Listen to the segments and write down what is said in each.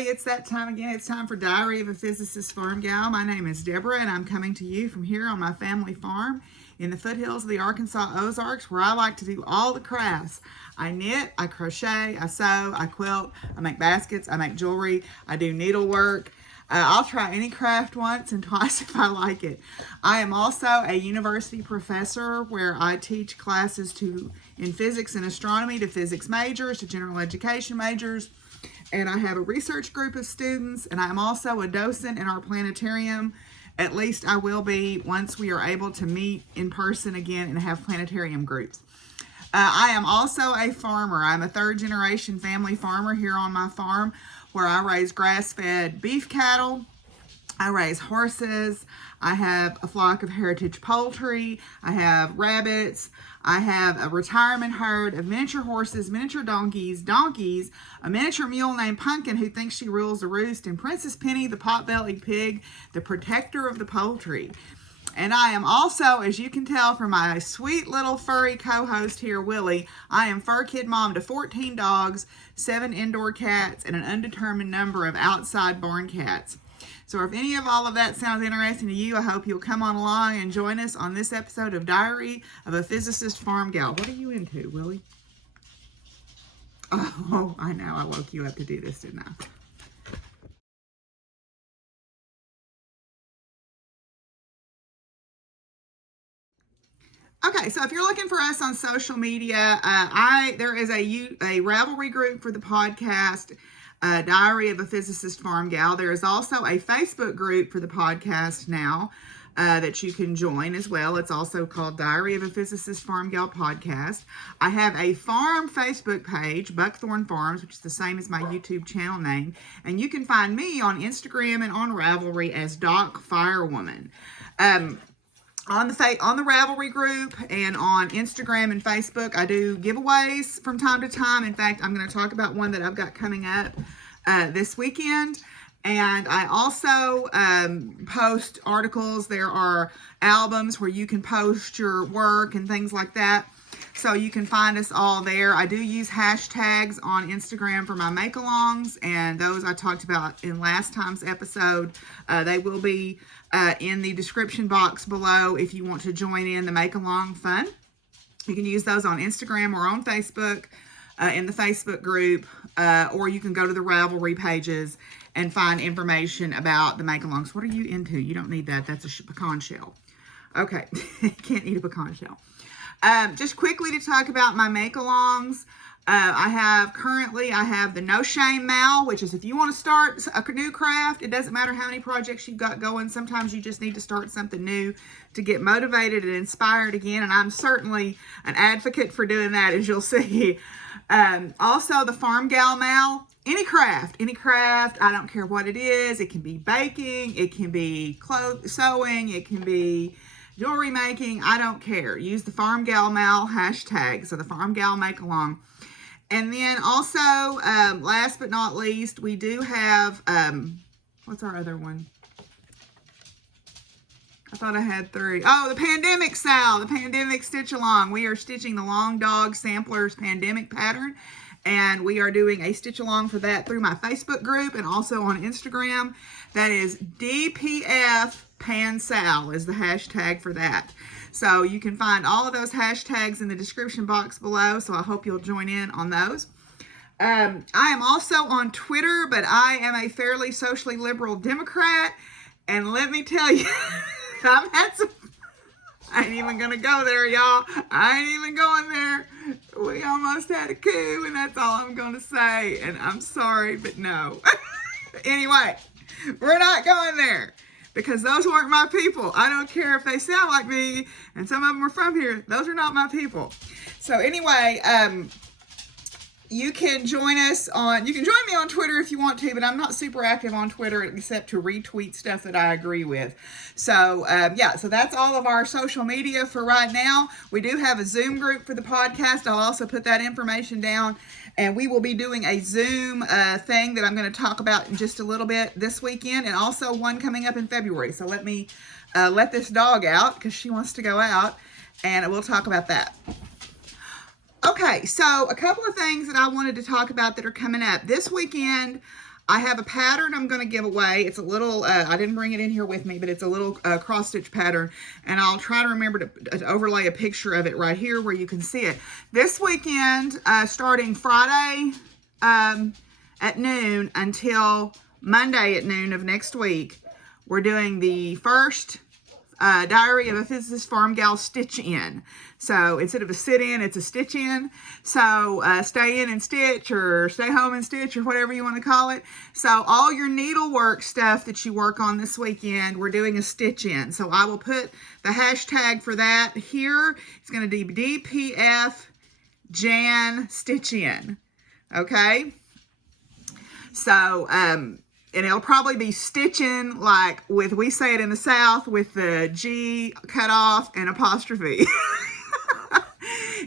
everybody, it's that time again. It's time for Diary of a Physicist Farm Gal. My name is Deborah, and I'm coming to you from here on my family farm in the foothills of the Arkansas Ozarks, where I like to do all the crafts. I knit, I crochet, I sew, I quilt, I make baskets, I make jewelry, I do needlework. I'll try any craft once and twice if I like it. I am also a university professor where I teach classes in physics and astronomy to physics majors, to general education majors, and I have a research group of students, and I'm also a docent in our planetarium. At least I will be once we are able to meet in person again and have planetarium groups. I am also a farmer. I'm a third-generation family farmer here on my farm, where I raise grass-fed beef cattle, I raise horses, I have a flock of heritage poultry, I have rabbits, I have a retirement herd of miniature horses, miniature donkeys, a miniature mule named Pumpkin who thinks she rules the roost, and Princess Penny, the pot-bellied pig, the protector of the poultry. And I am also, as you can tell from my sweet little furry co-host here, Willie, I am fur kid mom to 14 dogs, 7 indoor cats, and an undetermined number of outside barn cats. So if any of all of that sounds interesting to you, I hope you'll come on along and join us on this episode of Diary of a Physicist Farm Gal. What are you into, Willie? Oh, I know. I woke you up to do this, didn't I? Okay, so if you're looking for us on social media, there is a Ravelry group for the podcast, Diary of a Physicist Farm Gal. There is also a Facebook group for the podcast now that you can join as well. It's also called Diary of a Physicist Farm Gal Podcast. I have a farm Facebook page, Buckthorn Farms, which is the same as my YouTube channel name. And you can find me on Instagram and on Ravelry as Doc Firewoman. On the Ravelry group and on Instagram and Facebook, I do giveaways from time to time. In fact, I'm going to talk about one that I've got coming up this weekend. And I also post articles. There are albums where you can post your work and things like that. So you can find us all there. I do use hashtags on Instagram for my Makelongs, and those I talked about in last time's episode. They will be in the description box below if you want to join in the Makelong fun. You can use those on Instagram or on Facebook in the Facebook group, or you can go to the Ravelry pages and find information about the Makelongs. What are you into? You don't need that. That's a pecan shell. Okay, can't eat a pecan shell. Just quickly to talk about my Makelongs. I have the No Shame Mal, which is if you want to start a new craft, it doesn't matter how many projects you've got going. Sometimes you just need to start something new to get motivated and inspired again. And I'm certainly an advocate for doing that, as you'll see. Also the Farmgal Mal, any craft, I don't care what it is. It can be baking, it can be sewing, it can be jewelry making, I don't care. Use the Farmgal Mal hashtag, so the Farmgal Makealong. And then also, last but not least, we do have, what's our other one? I thought I had 3. Oh, the Pandemic Sal, the Pandemic Stitchalong. We are stitching the Long Dog Samplers Pandemic pattern, and we are doing a stitch-along for that through my Facebook group and also on Instagram. That is DPF PanSal is the hashtag for that. So you can find all of those hashtags in the description box below, so I hope you'll join in on those. I am also on Twitter, but I am a fairly socially liberal Democrat, and let me tell you, I've had some... I ain't even gonna go there, y'all. I ain't even going there. We almost had a coup, and that's all I'm gonna say. And I'm sorry, but no. Anyway, we're not going there because those weren't my people. I don't care if they sound like me, and some of them are from here. Those are not my people. So anyway, you can join me on Twitter if you want to, but I'm not super active on Twitter except to retweet stuff that I agree with. So, yeah, so that's all of our social media for right now. We do have a Zoom group for the podcast. I'll also put that information down, and we will be doing a Zoom thing that I'm going to talk about in just a little bit this weekend, and also one coming up in February. So let me let this dog out because she wants to go out, and we'll talk about that. Okay, so a couple of things that I wanted to talk about that are coming up. This weekend, I have a pattern I'm going to give away. It's a little, I didn't bring it in here with me, but it's a little cross stitch pattern. And I'll try to remember to overlay a picture of it right here where you can see it. This weekend, starting Friday at noon until Monday at noon of next week, we're doing the first Diary of a Physicist Farmgal Stitch In. So instead of a sit in, it's a stitch in. So stay in and stitch, or stay home and stitch, or whatever you want to call it. So all your needlework stuff that you work on this weekend, we're doing a stitch in. So I will put the hashtag for that here. It's going to be DPF Jan Stitch In. Okay. So, and it'll probably be stitching like with, we say it in the South, with the G cut off and apostrophe.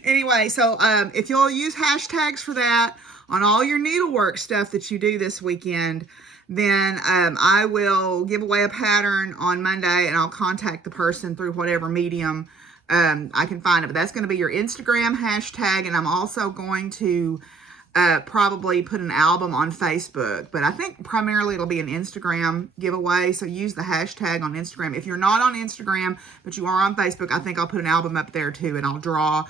Anyway, so if you'll use hashtags for that on all your needlework stuff that you do this weekend, then I will give away a pattern on Monday, and I'll contact the person through whatever medium I can find it. But that's going to be your Instagram hashtag, and I'm also going to probably put an album on Facebook, but I think primarily it'll be an Instagram giveaway. So use the hashtag on Instagram. If you're not on Instagram, but you are on Facebook, I think I'll put an album up there too, and I'll draw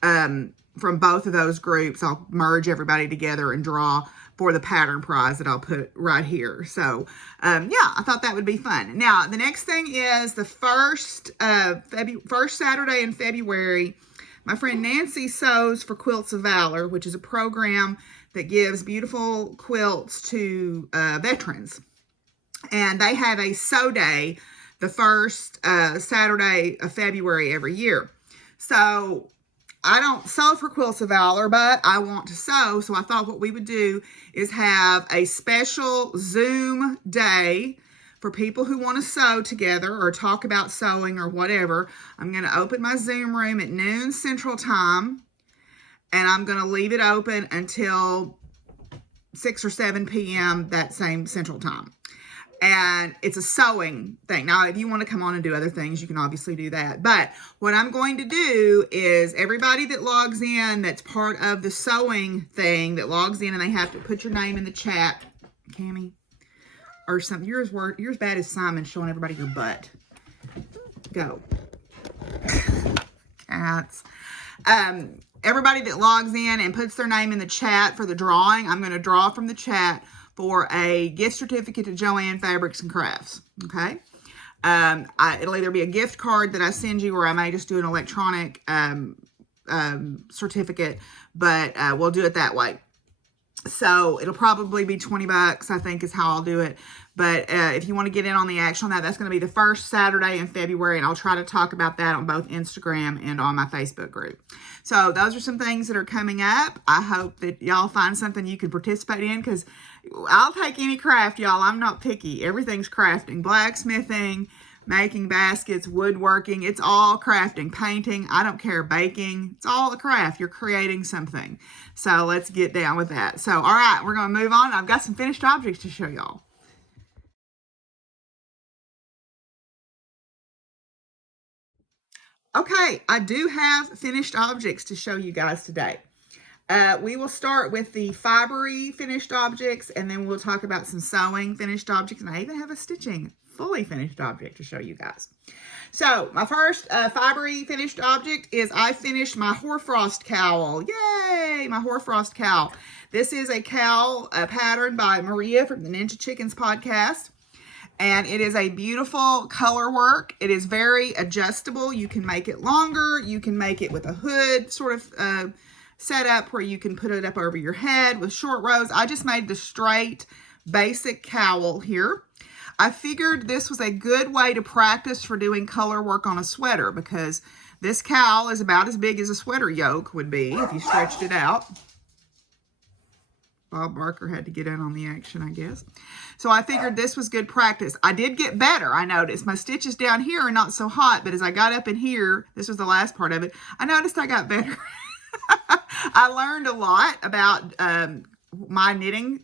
from both of those groups. I'll merge everybody together and draw for the pattern prize that I'll put right here. So yeah, I thought that would be fun. Now, the next thing is the first Saturday in February. My friend Nancy sews for Quilts of Valor, which is a program that gives beautiful quilts to veterans. And they have a sew day the first Saturday of February every year. So I don't sew for Quilts of Valor, but I want to sew. So I thought what we would do is have a special Zoom day for people who want to sew together or talk about sewing or whatever. I'm going to open my Zoom room at noon Central Time, and I'm going to leave it open until 6 or 7 p.m. that same Central Time. And it's a sewing thing. Now, if you want to come on and do other things, you can obviously do that. But what I'm going to do is everybody that logs in that's part of the sewing thing that logs in, and they have to put your name in the chat, Cammie, or something. Yours bad as Simon showing everybody your butt. Go. Cats. Everybody that logs in and puts their name in the chat for the drawing, I'm going to draw from the chat for a gift certificate to Joanne Fabrics and Crafts. Okay. It'll either be a gift card that I send you, or I may just do an electronic certificate, but we'll do it that way. So it'll probably be $20, I think, is how I'll do it. But if you want to get in on the action on that, that's going to be the first Saturday in February, and I'll try to talk about that on both Instagram and on my Facebook group. So those are some things that are coming up. I hope that y'all find something you can participate in, because I'll take any craft, y'all. I'm not picky. Everything's crafting. Blacksmithing, making baskets, woodworking. It's all crafting. Painting. I don't care. Baking. It's all a craft. You're creating something. So let's get down with that. So, all right, we're going to move on. I've got some finished objects to show y'all. Okay, I do have finished objects to show you guys today. We will start with the fibery finished objects, and then we'll talk about some sewing finished objects, and I even have a stitching fully finished object to show you guys. So my first fibery finished object is I finished my hoarfrost cowl. Yay, my hoarfrost cowl. This is a cowl pattern by Maria from the Ninja Chickens podcast. And it is a beautiful color work. It is very adjustable. You can make it longer. You can make it with a hood sort of setup where you can put it up over your head with short rows. I just made the straight basic cowl here. I figured this was a good way to practice for doing color work on a sweater, because this cowl is about as big as a sweater yoke would be if you stretched it out. Bob Barker had to get in on the action, I guess. So I figured this was good practice. I did get better, I noticed. My stitches down here are not so hot, but as I got up in here, this was the last part of it, I noticed I got better. I learned a lot about my knitting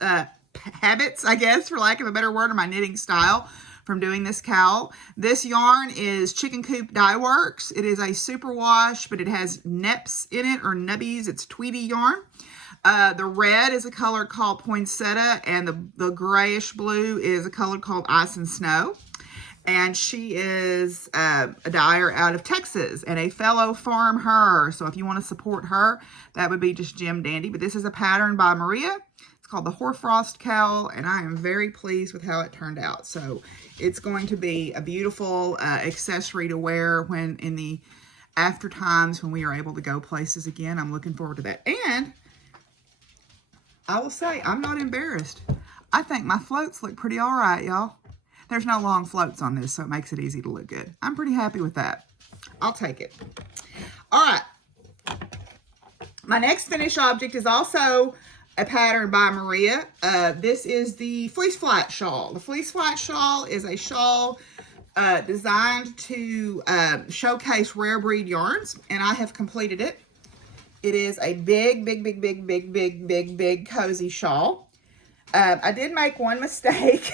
habits, I guess, for lack of a better word, or my knitting style from doing this cowl. This yarn is Chicken Coop Dye Works. It is a superwash, but it has neps in it, or nubbies. It's Tweety yarn. The red is a color called poinsettia, and the grayish blue is a color called ice and snow. And she is a dyer out of Texas and a fellow farm her. So if you want to support her, that would be just Jim Dandy. But this is a pattern by Maria. It's called the Hoarfrost Cowl, and I am very pleased with how it turned out. So it's going to be a beautiful accessory to wear when in the after times when we are able to go places again. I'm looking forward to that. And I will say, I'm not embarrassed. I think my floats look pretty all right, y'all. There's no long floats on this, so it makes it easy to look good. I'm pretty happy with that. I'll take it. All right. My next finished object is also a pattern by Maria. This is the Fleece Flight Shawl. The Fleece Flight Shawl is a shawl designed to showcase rare breed yarns, and I have completed it. It is a big cozy shawl. I did make one mistake.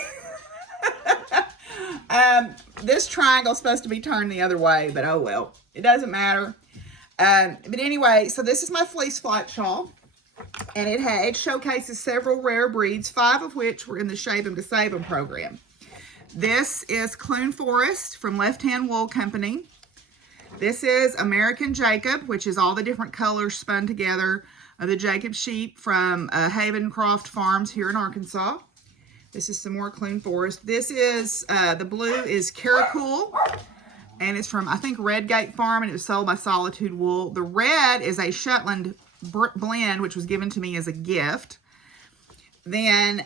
This triangle is supposed to be turned the other way, but oh well, it doesn't matter. But anyway, so this is my Fleece Flight Shawl, and it showcases several rare breeds, 5 of which were in the Shave 'em to Save 'em program. This is Clune Forest from Left Hand Wool Company. This is American Jacob, which is all the different colors spun together of the Jacob sheep from Havencroft Farms here in Arkansas. This is some more Clune Forest. This is, the blue is Caracool, and it's from, I think, Redgate Farm, and it was sold by Solitude Wool. The red is a Shetland blend, which was given to me as a gift. Then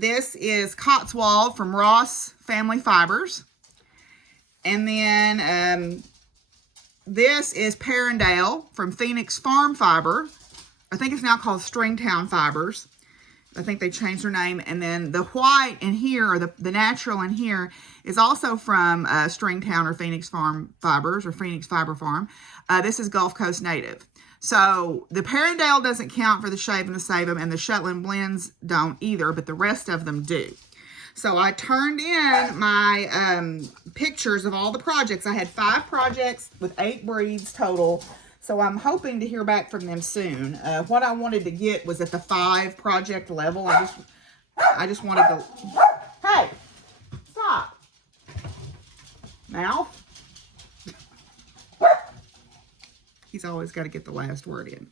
this is Cotswold from Ross Family Fibers. And then this is Perrindale from Phoenix Farm Fiber. I think it's now called Stringtown Fibers. I think they changed their name. And then the white in here, or the natural in here, is also from Stringtown or Phoenix Farm Fibers, or Phoenix Fiber Farm. This is Gulf Coast Native. So the Perrindale doesn't count for the Shave 'em to Save 'em, and the Shetland blends don't either, but the rest of them do. So I turned in my pictures of all the projects. I had 5 projects with 8 breeds total. So I'm hoping to hear back from them soon. What I wanted to get was at the 5 project level. I just wanted to, hey, stop. Mouth. He's always got to get the last word in.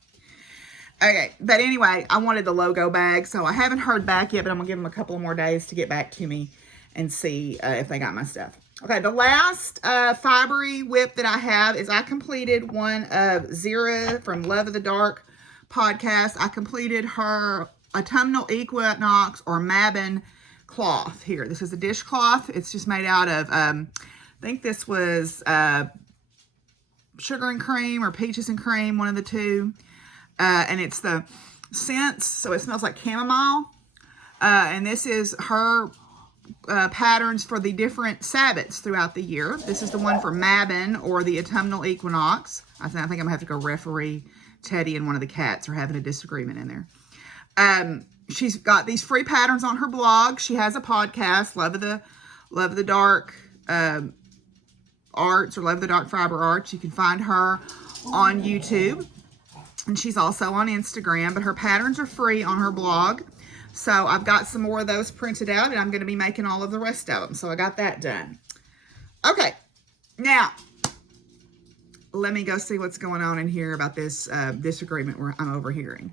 Okay, but anyway, I wanted the logo bag, so I haven't heard back yet, but I'm going to give them a couple more days to get back to me and see if they got my stuff. Okay, the last fibery whip that I have is I completed one of Zira from Love of the Dark podcast. I completed her autumnal equinox or Mabin cloth here. This is a dishcloth. It's just made out of, I think this was sugar and cream or peaches and cream, one of the two. And it's the scents, so it smells like chamomile. And this is her patterns for the different Sabbats throughout the year. This is the one for Mabin or the autumnal equinox. I think I'm going to have to go referee Teddy and one of the cats are having a disagreement in there. She's got these free patterns on her blog. She has a podcast, Love of the Dark Arts, or Love of the Dark Fiber Arts. You can find her on YouTube. And she's also on Instagram, but her patterns are free on her blog. So I've got some more of those printed out, and I'm going to be making all of the rest of them. So I got that done. Okay, now let me go see what's going on in here about this disagreement where I'm overhearing.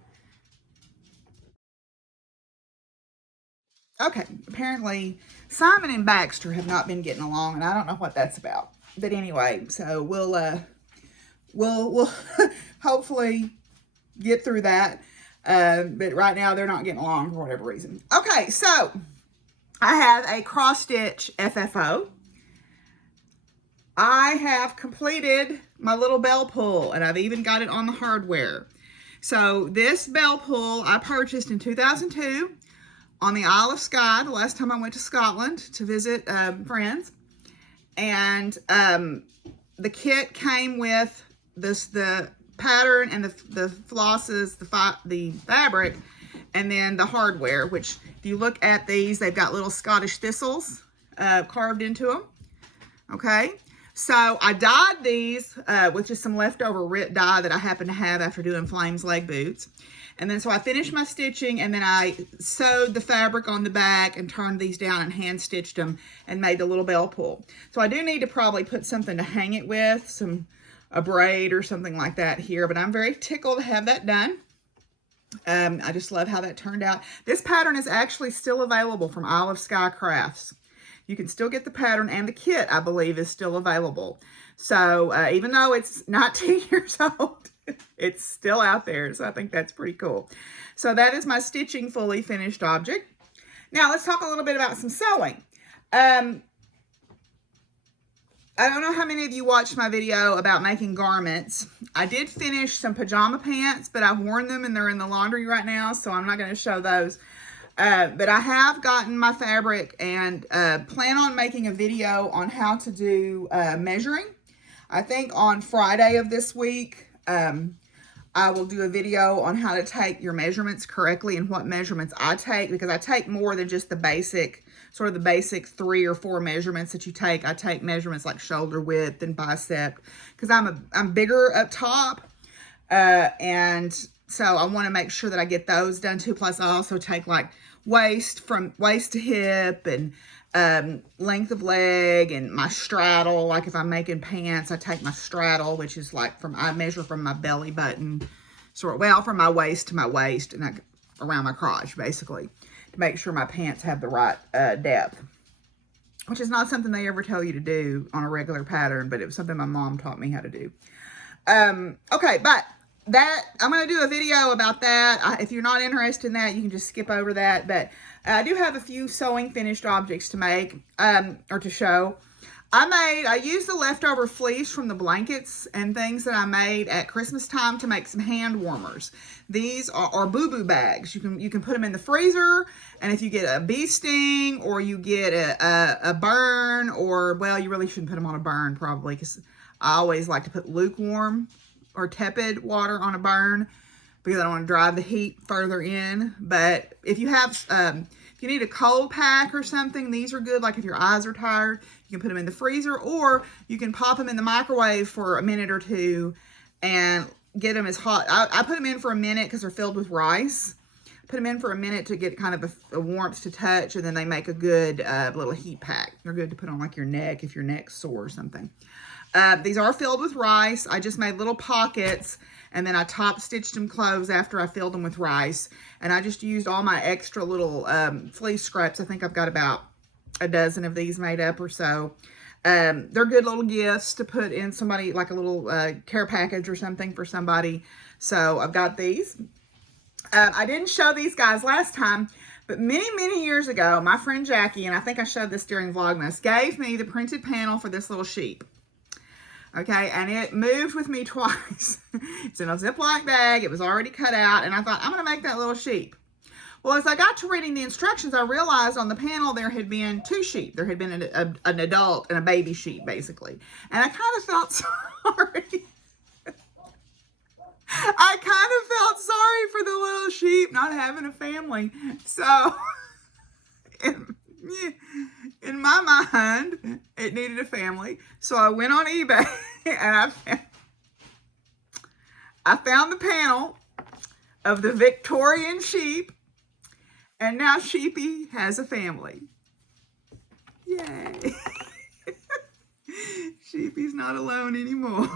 Okay, apparently Simon and Baxter have not been getting along, and I don't know what that's about. But anyway, so we'll hopefully get through that. But right now they're not getting along for whatever reason. Okay, so I have a cross stitch FFO. I have completed my little bell pull, and I've even got it on the hardware. So this bell pull I purchased in 2002 on the Isle of Skye, the last time I went to Scotland to visit friends. And the kit came with the pattern and the flosses, the fabric, and then the hardware, which if you look at these, they've got little Scottish thistles carved into them. Okay, So I dyed these with just some leftover dye that I happen to have after doing Flames leg boots. And then so I finished my stitching, and then I sewed the fabric on the back and turned these down and hand stitched them and made the little bell pull. So I do need to probably put something to hang it with, a braid or something like that here, but I'm very tickled to have that done. I just love how that turned out. This pattern is actually still available from Isle of Skye Crafts. You can still get the pattern, and the kit, I believe, is still available. So even though it's 19 years old, it's still out there. So I think that's pretty cool. So that is my stitching fully finished object. Now let's talk a little bit about some sewing. I don't know how many of you watched my video about making garments. I did finish some pajama pants, but I've worn them and they're in the laundry right now, so I'm not going to show those. But I have gotten my fabric and plan on making a video on how to do measuring. I think on Friday of this week, I will do a video on how to take your measurements correctly and what measurements I take, because I take more than just the basic, sort of the basic 3 or 4 measurements that you take. I take measurements like shoulder width and bicep, because I'm bigger up top, and so I want to make sure that I get those done too. Plus I also take like waist, from waist to hip, and length of leg, and my straddle. Like if I'm making pants, I take my straddle, which is like I measure from my belly button, from my waist to my waist, and around my crotch, basically, to make sure my pants have the right depth, which is not something they ever tell you to do on a regular pattern, but it was something my mom taught me how to do. Okay, but I'm going to do a video about that. If you're not interested in that, you can just skip over that. But I do have a few sewing finished objects to make, or to show. I used the leftover fleece from the blankets and things that I made at Christmas time to make some hand warmers. These are boo-boo bags. You can put them in the freezer, and if you get a bee sting or you get a burn, or, well, you really shouldn't put them on a burn probably, because I always like to put lukewarm or tepid water on a burn, because I don't want to drive the heat further in. But if you have, if you need a cold pack or something, these are good. Like if your eyes are tired, you can put them in the freezer, or you can pop them in the microwave for a minute or two and get them as hot. I put them in for a minute because they're filled with rice. Put them in for a minute to get kind of a warmth to touch, and then they make a good little heat pack. They're good to put on like your neck if your neck's sore or something. These are filled with rice. I just made little pockets, and then I top stitched them closed after I filled them with rice. And I just used all my extra little fleece scraps. I think I've got about a dozen of these made up or so. They're good little gifts to put in somebody, like a little care package or something for somebody. So I've got these. I didn't show these guys last time, but many years ago, my friend Jackie, and I think I showed this during Vlogmas, gave me the printed panel for this little sheep. Okay, and it moved with me twice. It's in a Ziploc bag. It was already cut out, and I thought, I'm going to make that little sheep. Well, as I got to reading the instructions, I realized on the panel there had been 2 sheep. There had been an adult and a baby sheep, basically. And I kind of felt sorry. I kind of felt sorry for the little sheep not having a family. So, in my mind, it needed a family. So I went on eBay and I found the panel of the Victorian sheep, and now Sheepy has a family. Yay. Sheepy's not alone anymore.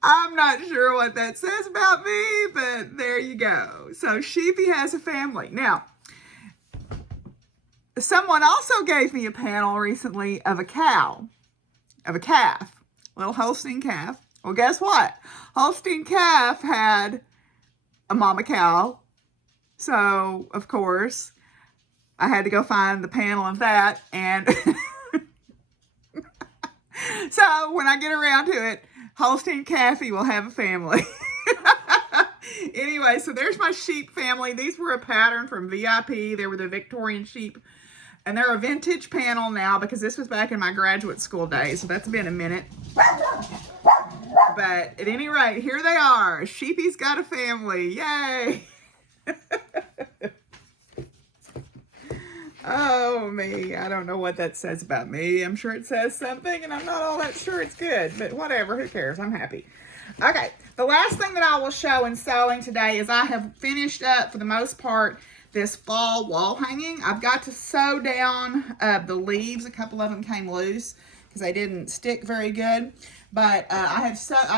I'm not sure what that says about me, but there you go. So Sheepy has a family. Now, someone also gave me a panel recently of a calf, little Holstein calf. Well, guess what? Holstein calf had a mama cow. So, of course, I had to go find the panel of that. And so when I get around to it, Holstein Caffey will have a family. Anyway, so there's my sheep family. These were a pattern from VIP. They were the Victorian sheep. And they're a vintage panel now, because this was back in my graduate school days. So that's been a minute. But at any rate, here they are. Sheepy's got a family. Yay! Oh, me. I don't know what that says about me. I'm sure it says something, and I'm not all that sure it's good. But whatever, who cares? I'm happy. Okay, the last thing that I will show in sewing today is I have finished up, for the most part, this fall wall hanging. I've got to sew down the leaves. A couple of them came loose because they didn't stick very good. But I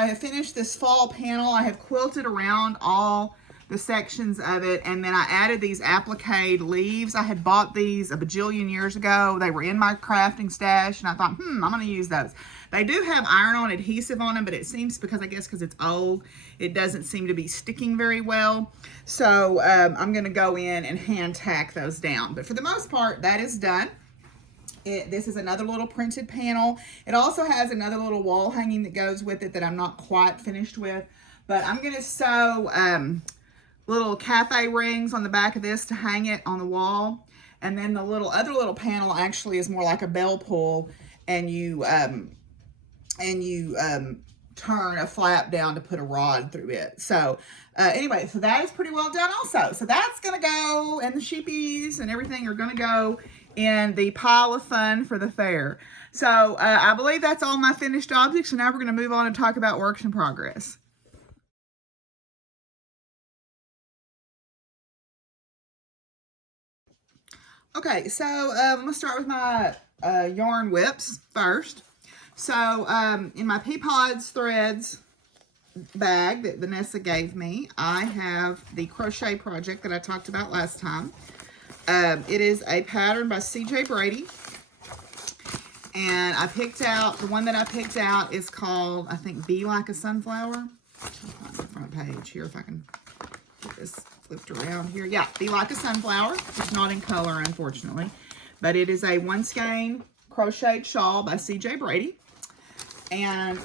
have finished this fall panel. I have quilted around all the sections of it, and then I added these applique leaves. I had bought these a bajillion years ago. They were in my crafting stash, and I thought, I'm going to use those. They do have iron-on adhesive on them, but it seems, because it's old, it doesn't seem to be sticking very well. So I'm going to go in and hand tack those down. But for the most part, that is done. This is another little printed panel. It also has another little wall hanging that goes with it that I'm not quite finished with. But I'm going to sew little cafe rings on the back of this to hang it on the wall. And then the other little panel actually is more like a bell pull, and you turn a flap down to put a rod through it. So anyway, so that is pretty well done also. So that's gonna go, and the sheepies and everything are gonna go in the pile of fun for the fair. So I believe that's all my finished objects, and now we're gonna move on and talk about works in progress. Okay, so I'm gonna start with my yarn whips first. So in my Pea Pods threads bag that Vanessa gave me, I have the crochet project that I talked about last time. It is a pattern by C.J. Brady, and I picked out, the one that I picked out is called, I think, Be Like a Sunflower. I'll find the front page here if I can get this flipped around here. Yeah, Be Like a Sunflower. It's not in color, unfortunately, but it is a one skein crocheted shawl by C.J. Brady. And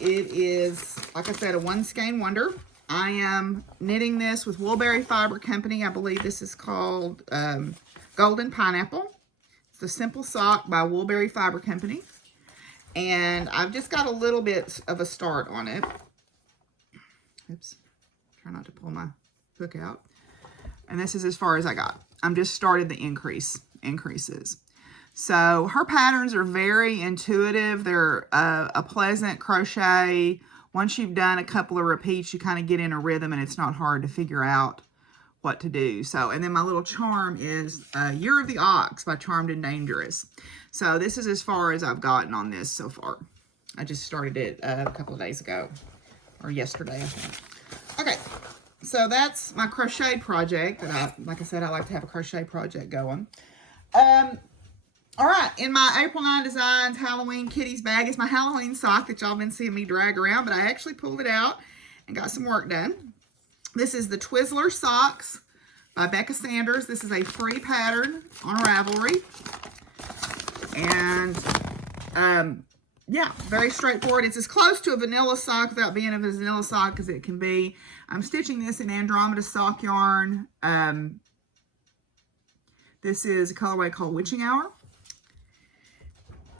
it is, like I said, a one skein wonder. I am knitting this with Woolberry Fiber Company. I believe this is called Golden Pineapple. It's the Simple Sock by Woolberry Fiber Company. And I've just got a little bit of a start on it. Oops, try not to pull my hook out. And this is as far as I got. I'm just started the increases. So her patterns are very intuitive. They're a pleasant crochet. Once you've done a couple of repeats, you kind of get in a rhythm, and it's not hard to figure out what to do. So, and then my little charm is Year of the Ox by Charmed and Dangerous. So this is as far as I've gotten on this so far. I just started it a couple of days ago, or yesterday, I think. Okay, so that's my crochet project that like I said, I like to have a crochet project going. All right, in my April 9 Designs Halloween Kitties bag is my Halloween sock that y'all been seeing me drag around, but I actually pulled it out and got some work done. This is the Twizzler Socks by Becca Sanders. This is a free pattern on Ravelry. And yeah, very straightforward. It's as close to a vanilla sock without being a vanilla sock as it can be. I'm stitching this in Andromeda sock yarn. This is a colorway called Witching Hour.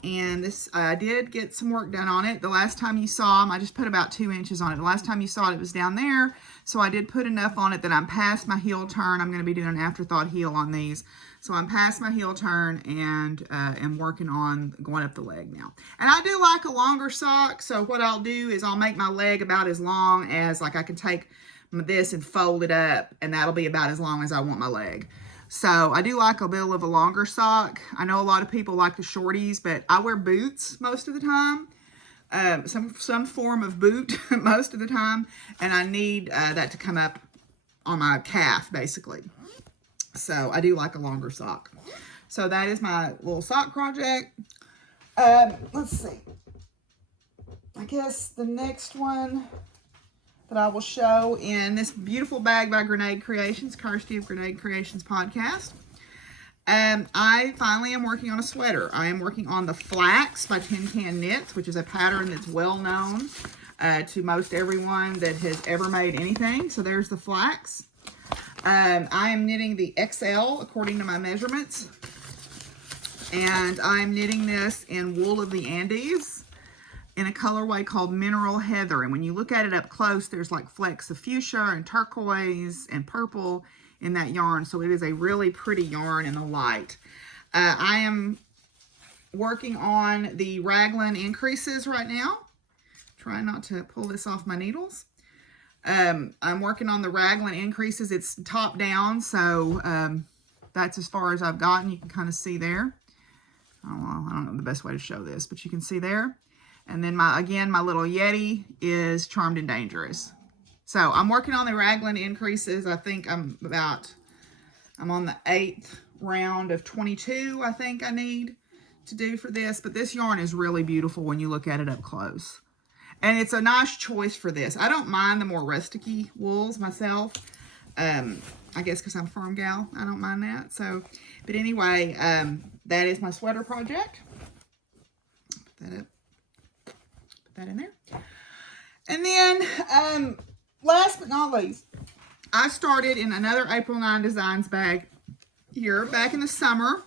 And this, I did get some work done on it. The last time you saw them, I just put about 2 inches on it. The last time you saw it, it was down there. So I did put enough on it that I'm past my heel turn. I'm going to be doing an afterthought heel on these. So I'm past my heel turn and am working on going up the leg now. And I do like a longer sock. So what I'll do is I'll make my leg about as long as, like, I can take this and fold it up, and that'll be about as long as I want my leg. So I do like a bit of a longer sock. I know a lot of people like the shorties, but I wear boots most of the time. Some form of boot most of the time. And I need that to come up on my calf, basically. So I do like a longer sock. So that is my little sock project. Let's see. I guess the next one that I will show in this beautiful bag by Grenade Creations, Kirsty of Grenade Creations podcast. I finally am working on a sweater. I am working on the Flax by Tin Can Knits, which is a pattern that's well known to most everyone that has ever made anything. So there's the Flax. I am knitting the XL according to my measurements. And I'm knitting this in Wool of the Andes in a colorway called Mineral Heather. And when you look at it up close, there's like flecks of fuchsia and turquoise and purple in that yarn. So it is a really pretty yarn in the light. I am working on the raglan increases right now. Trying not to pull this off my needles. I'm working on the raglan increases. It's top down, so that's as far as I've gotten. You can kind of see there. I don't know the best way to show this, but you can see there. And then my little Yeti is Charmed and Dangerous. So I'm working on the raglan increases. I think I'm on the 8th round of 22, I think I need to do for this. But this yarn is really beautiful when you look at it up close. And it's a nice choice for this. I don't mind the more rusticy wools myself. I guess because I'm a farm gal, I don't mind that. So, but anyway, that is my sweater project. Put that up. Put that in there. And then, last but not least, I started in another April 9 Designs bag here back in the summer.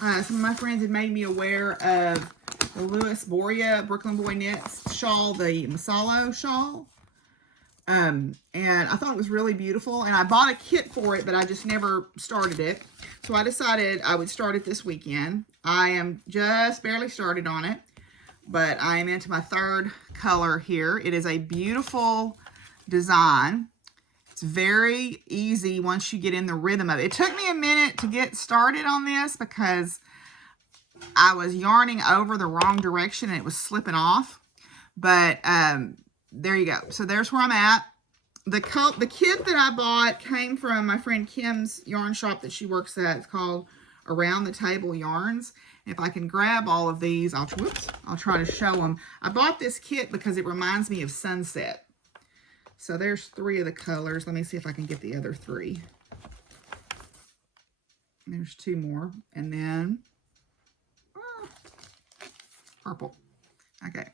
Some of my friends had made me aware of the Louis Boria Brooklyn Boy Knits shawl, the Masalo shawl. And I thought it was really beautiful. And I bought a kit for it, but I just never started it. So I decided I would start it this weekend. I am just barely started on it, but I am into my 3rd color here. It is a beautiful design. It's very easy once you get in the rhythm of it. It took me a minute to get started on this because I was yarning over the wrong direction and it was slipping off. But there you go. So there's where I'm at. The kit that I bought came from my friend Kim's yarn shop that she works at. It's called Around the Table Yarns. If I can grab all of these, I'll try to show them. I bought this kit because it reminds me of Sunset. So there's 3 of the colors. Let me see if I can get the other 3. There's 2 more. And then purple. Okay.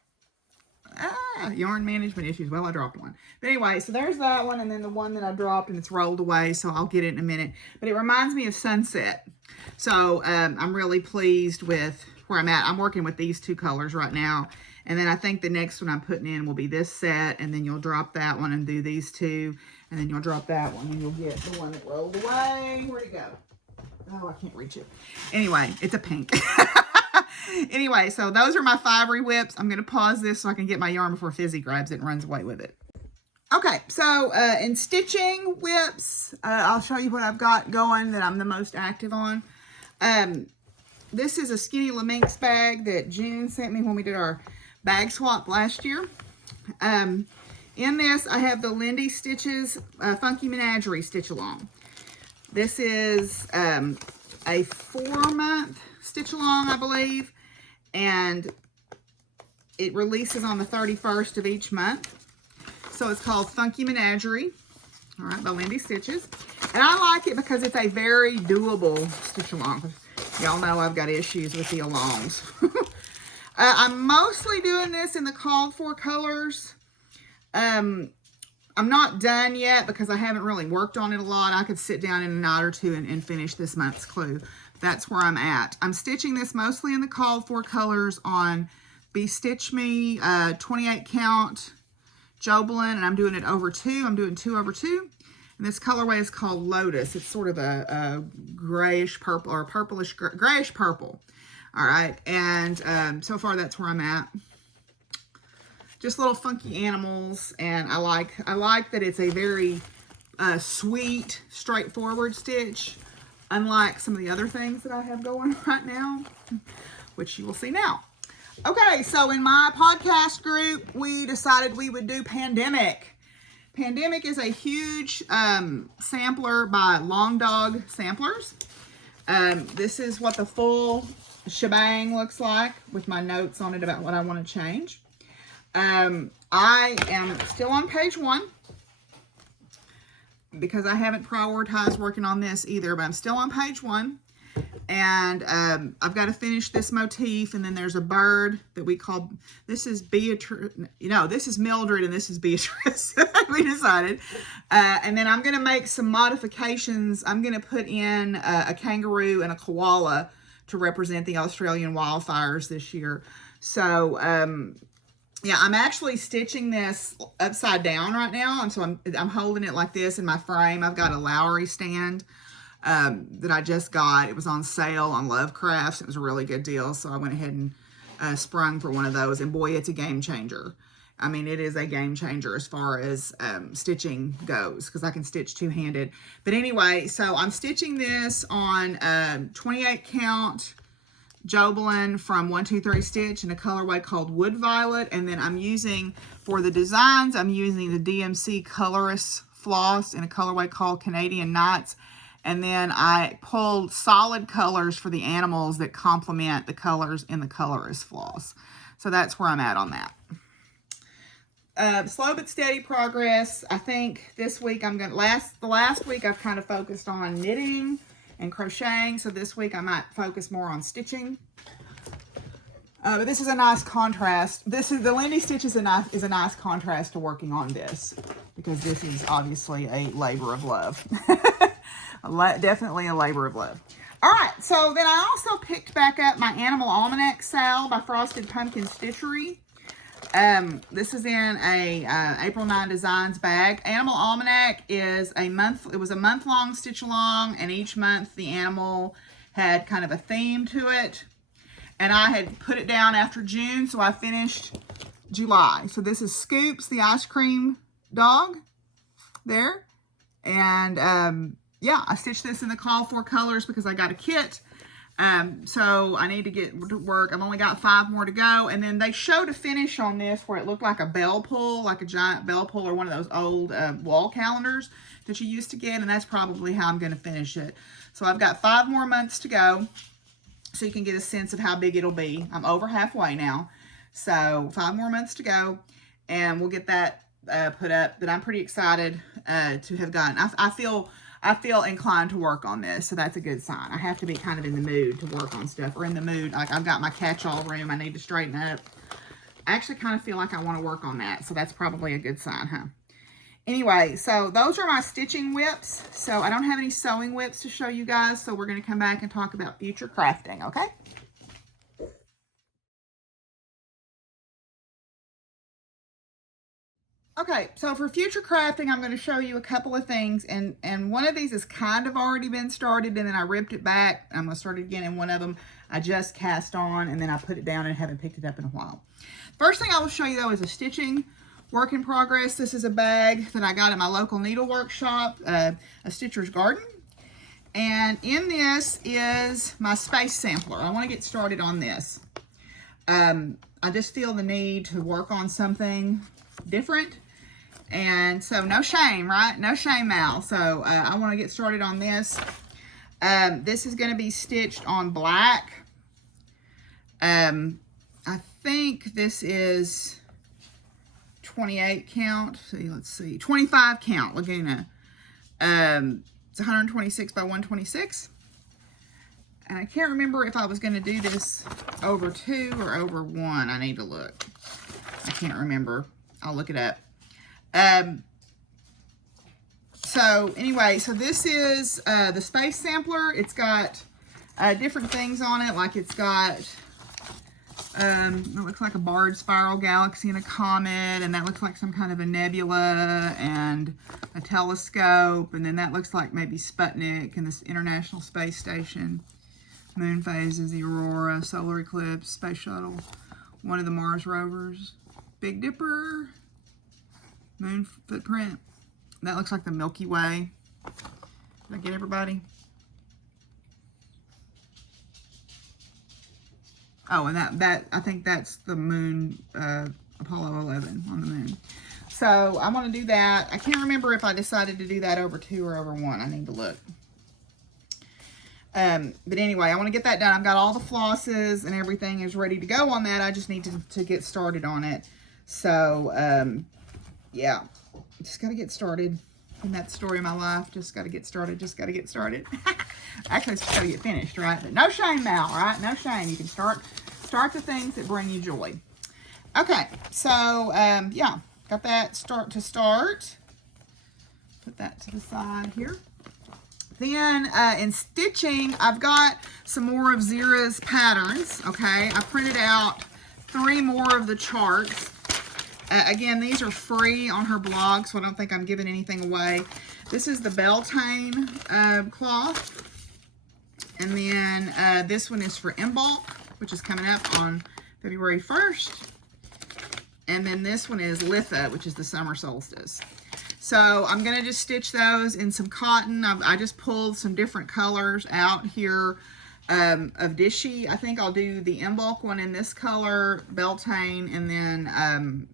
Yarn management issues. Well, I dropped one. But anyway, so there's that one, and then the one that I dropped and it's rolled away, so I'll get it in a minute. But it reminds me of Sunset. So I'm really pleased with where I'm at. I'm working with these 2 colors right now. And then I think the next one I'm putting in will be this set, and then you'll drop that one and do these 2, and then you'll drop that one and you'll get the one that rolled away. Where'd it go? Oh, I can't reach it. Anyway, it's a pink. Anyway, so those are my 5 re-whips. I'm going to pause this so I can get my yarn before Fizzy grabs it and runs away with it. Okay, so in stitching whips, I'll show you what I've got going that I'm the most active on. This is a Skinny Laminx bag that June sent me when we did our bag swap last year. In this, I have the Lindy Stitches Funky Menagerie Stitchalong. This is a 4-month Stitchalong, I believe, and it releases on the 31st of each month. So it's called Funky Menagerie, all right, by Lindy Stitches. And I like it because it's a very doable Stitchalong. Y'all know I've got issues with the alongs. I'm mostly doing this in the called for colors. I'm not done yet because I haven't really worked on it a lot. I could sit down in a night or 2 and finish this month's clue. That's where I'm at. I'm stitching this mostly in the called for colors on Be Stitch Me 28 count Jobelin, and I'm doing it over 2. I'm doing 2 over 2. And this colorway is called Lotus. It's sort of a grayish purple or purplish, grayish purple. All right, and so far that's where I'm at. Just little funky animals, and I like that it's a very sweet, straightforward stitch, unlike some of the other things that I have going right now, which you will see now. Okay, so in my podcast group, we decided we would do Pandemic. Pandemic is a huge sampler by Long Dog Samplers. This is what the full shebang looks like with my notes on it about what I want to change. I am still on page 1 because I haven't prioritized working on this either, but I'm still on page 1. And I've got to finish this motif, and then there's a bird that we call, this is Beatrice, this is Mildred and this is Beatrice, we decided. And then I'm going to make some modifications. I'm going to put in a kangaroo and a koala to represent the Australian wildfires this year. So Yeah, I'm actually stitching this upside down right now, and so I'm holding it like this in my frame. I've got a Lowry stand that I just got. It was on sale on Lovecrafts. It was a really good deal, so I went ahead and sprung for one of those, and boy, it's a game changer. I mean, it is a game changer as far as stitching goes, because I can stitch two-handed. But anyway, so I'm stitching this on 28 count Jobelin from 123 Stitch in a colorway called Wood Violet. And then I'm using, for the designs, I'm using the DMC Colorist floss in a colorway called Canadian Nights. And then I pulled solid colors for the animals that complement the colors in the Colorist floss. So that's where I'm at on that. Slow but steady progress. I think this week I'm going to, the last week I've kind of focused on knitting and crocheting, so this week I might focus more on stitching. But this is a nice contrast. This is the Lindy Stitch is a nice contrast to working on this, because this is obviously a labor of love. Definitely a labor of love. All right, so then I also picked back up my Animal Almanac Sal by Frosted Pumpkin Stitchery. This is in a April 9 Designs bag. Animal Almanac is it was a month-long stitch-along, and each month the animal had kind of a theme to it. And I had put it down after June, so I finished July. So this is Scoops, the ice cream dog, there. And yeah, I stitched this in the Call for colors because I got a kit. So I need to get to work. I've only got 5 more to go. And then they showed a finish on this where it looked like a bell pull, like a giant bell pull, or one of those old wall calendars that you used to get. And that's probably how I'm going to finish it. So I've got 5 more months to go, so you can get a sense of how big it'll be. I'm over halfway now. So 5 more months to go, and we'll get that put up. But I'm pretty excited to have gotten. I feel inclined to work on this, so that's a good sign. I have to be kind of in the mood to work on stuff, or in the mood, like I've got my catch-all room I need to straighten up. I actually kind of feel like I want to work on that, so that's probably a good sign, huh? Anyway, so those are my stitching whips. So I don't have any sewing whips to show you guys, so we're going to come back and talk about future crafting, okay? Okay, so for future crafting, I'm going to show you a couple of things, and one of these has kind of already been started, and then I ripped it back. I'm going to start it again, and one of them I just cast on, and then I put it down and haven't picked it up in a while. First thing I will show you, though, is a stitching work in progress. This is a bag that I got at my local needle workshop, a Stitcher's Garden, and in this is my space sampler. I want to get started on this. I just feel the need to work on something different. And so no shame, right? No shame, Mal. So I want to get started on this. This is going to be stitched on black. I think this is 28 count. Let's see, 25 count Laguna. It's 126 by 126. And I can't remember if I was going to do this over 2 or over 1. I need to look. I can't remember. I'll look it up. So anyway, so this is the space sampler. It's got different things on it, like it's got it looks like a barred spiral galaxy and a comet, and that looks like some kind of a nebula and a telescope, and then that looks like maybe Sputnik and this International Space Station, moon phases, the aurora, solar eclipse, space shuttle, one of the Mars rovers, Big Dipper, moon footprint. That looks like the Milky Way. Did I get everybody? Oh, and that I think that's the moon, Apollo 11 on the moon. So I want to do that. I can't remember if I decided to do that over 2 or over 1. I need to look. But anyway, I want to get that done. I've got all the flosses and everything is ready to go on that. I just need to get started on it. So, yeah, just got to get started in that story of my life. Just got to get started. Just got to get started. Actually, it's got to get finished, right? But no shame now, right? No shame. You can start the things that bring you joy. Okay, so, yeah, got that start. Put that to the side here. Then, in stitching, I've got some more of Zira's patterns, okay? I printed out 3 more of the charts. Again, these are free on her blog, so I don't think I'm giving anything away. This is the Beltane cloth. And then this one is for Embalk, which is coming up on February 1st. And then this one is Litha, which is the summer solstice. So I'm going to just stitch those in some cotton. I just pulled some different colors out here of Dishy. I think I'll do the Embalk one in this color, Beltane, and then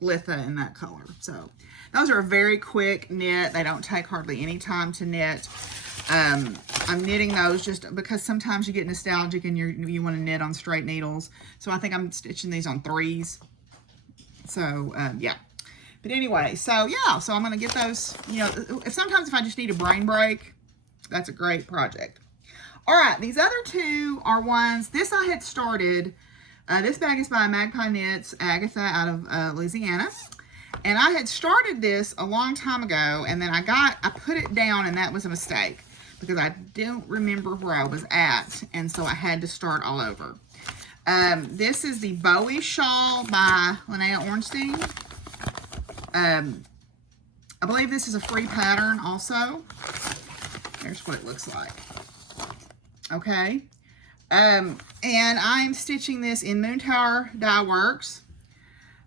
Litha in that color. So those are a very quick knit. They don't take hardly any time to knit. I'm knitting those just because sometimes you get nostalgic and you want to knit on straight needles. So I think I'm stitching these on 3s. So yeah. But anyway, so yeah, so I'm going to get those, you know, sometimes if I just need a brain break, that's a great project. All right, these other two are ones, this I had started, this bag is by Magpie Knits, Agatha out of Louisiana. And I had started this a long time ago, and then I put it down, and that was a mistake because I don't remember where I was at, and so I had to start all over. This is the Bowie Shawl by Linnea Ornstein. I believe this is a free pattern also. There's what it looks like. Okay. And I'm stitching this in Moontower Dye Works.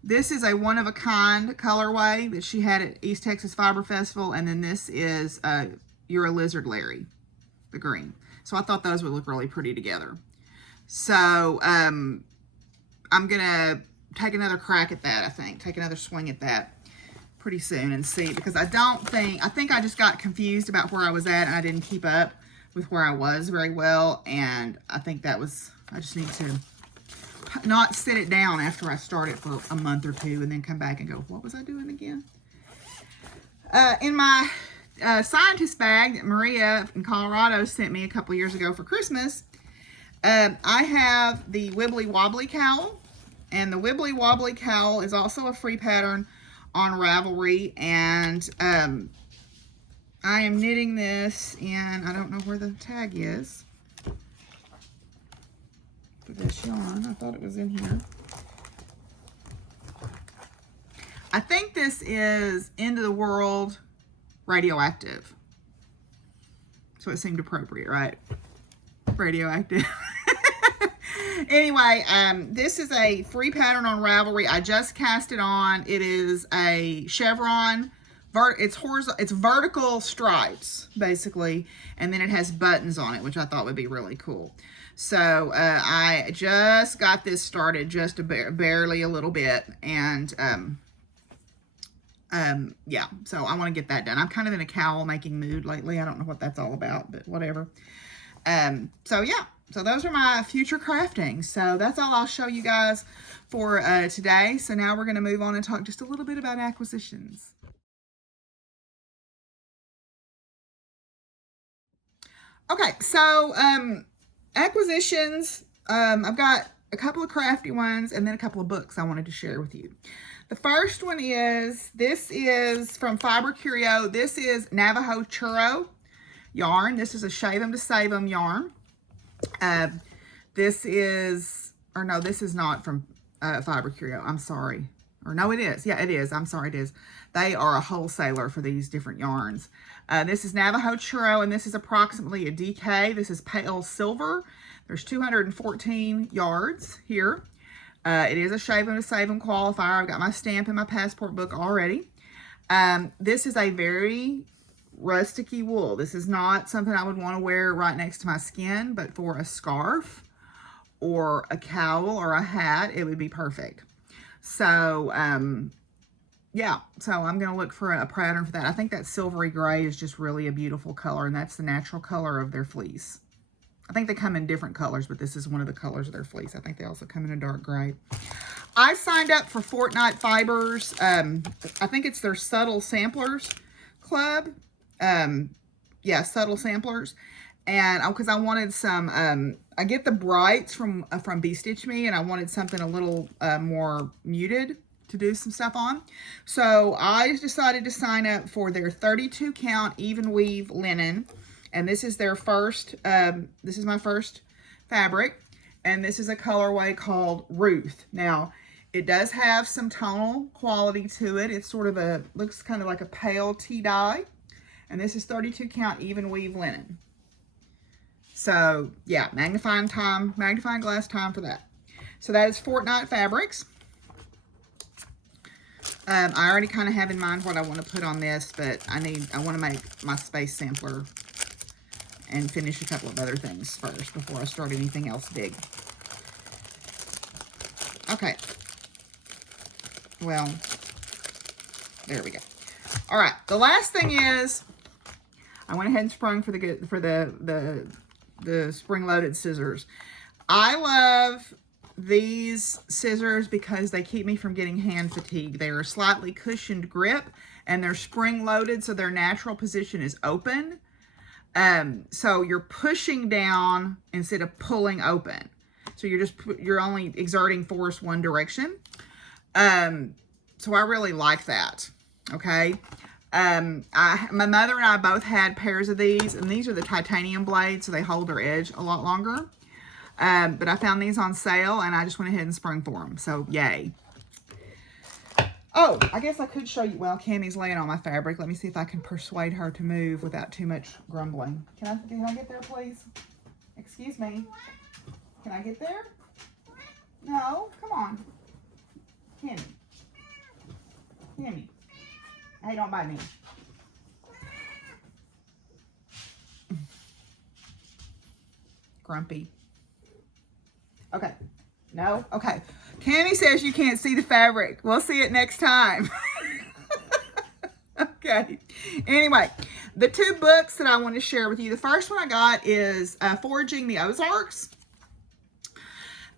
This is a one-of-a-kind colorway that she had at East Texas Fiber Festival, and then this is You're a Lizard, Larry, the green. So I thought those would look really pretty together. So I'm gonna take another crack at that, I think. Take another swing at that pretty soon and see, because I think I just got confused about where I was at and I didn't keep up with where I was very well, and I think that was, I just need to not sit it down after I start it for a month or two and then come back and go, what was I doing again? In my scientist bag that Maria in Colorado sent me a couple years ago for Christmas, I have the Wibbly Wobbly Cowl, and the Wibbly Wobbly Cowl is also a free pattern on Ravelry, and I am knitting this in, I don't know where the tag is for this yarn. I thought it was in here. I think this is End of the World Radioactive. So it seemed appropriate, right? Radioactive. Anyway, this is a free pattern on Ravelry. I just cast it on. It is a chevron. It's vertical stripes, basically, and then it has buttons on it, which I thought would be really cool. So I just got this started just barely a little bit, and yeah, so I want to get that done. I'm kind of in a cowl making mood lately. I don't know what that's all about, but whatever. So yeah, so those are my future crafting. So that's all I'll show you guys for today. So now we're going to move on and talk just a little bit about acquisitions. Okay, so acquisitions, I've got a couple of crafty ones and then a couple of books I wanted to share with you. The first one is, this is from Fiber Curio. This is Navajo Churro yarn. This is a Shave 'em to Save 'em yarn. This is, or no, this is not from Fiber Curio. I'm sorry. Or no, it is. Yeah, it is. I'm sorry, it is. They are a wholesaler for these different yarns. This is Navajo Churro, and this is approximately a DK. This is pale silver. There's 214 yards here. It is a Shave 'em to Save 'em qualifier. I've got my stamp in my passport book already. This is a very rusticy wool. This is not something I would want to wear right next to my skin, but for a scarf or a cowl or a hat, it would be perfect. So, yeah, so I'm going to look for a pattern for that. I think that silvery gray is just really a beautiful color, and that's the natural color of their fleece. I think they come in different colors, but this is one of the colors of their fleece. I think they also come in a dark gray. I signed up for Fortnite Fibers. I think it's their Subtle Samplers Club. Yeah, Subtle Samplers. And because I wanted some, I get the brights from Stitch Me, and I wanted something a little more muted to do some stuff on. So I decided to sign up for their 32 count even weave linen, and this is their first, this is my first fabric, and this is a colorway called Ruth. Now, It does have some tonal quality to it. It's sort of looks kind of like a pale tea dye. And this is 32 count even weave linen. So yeah, magnifying glass time for that. So that is Fortnite Fabrics. I already kind of have in mind what I want to put on this, but I want to make my space sampler and finish a couple of other things first before I start anything else big. Okay. Well, there we go. All right. The last thing is, I went ahead and sprung for the spring-loaded scissors. I love these scissors because they keep me from getting hand fatigue. They are a slightly cushioned grip, and they're spring-loaded, so their natural position is open. So you're pushing down instead of pulling open. So you're only exerting force one direction. So I really like that. Okay. My mother and I both had pairs of these, and these are the titanium blades, so they hold their edge a lot longer. But I found these on sale, and I just went ahead and sprung for them. So yay. Oh, I guess I could show you. Well, Cammie's laying on my fabric. Let me see if I can persuade her to move without too much grumbling. Can I get there, please? Excuse me. Can I get there? No, come on. Cammie. Cammie. Hey, don't bite me. Grumpy. Okay. No? Okay. Cammie says you can't see the fabric. We'll see it next time. Okay. Anyway, the two books that I want to share with you. The first one I got is Foraging the Ozarks.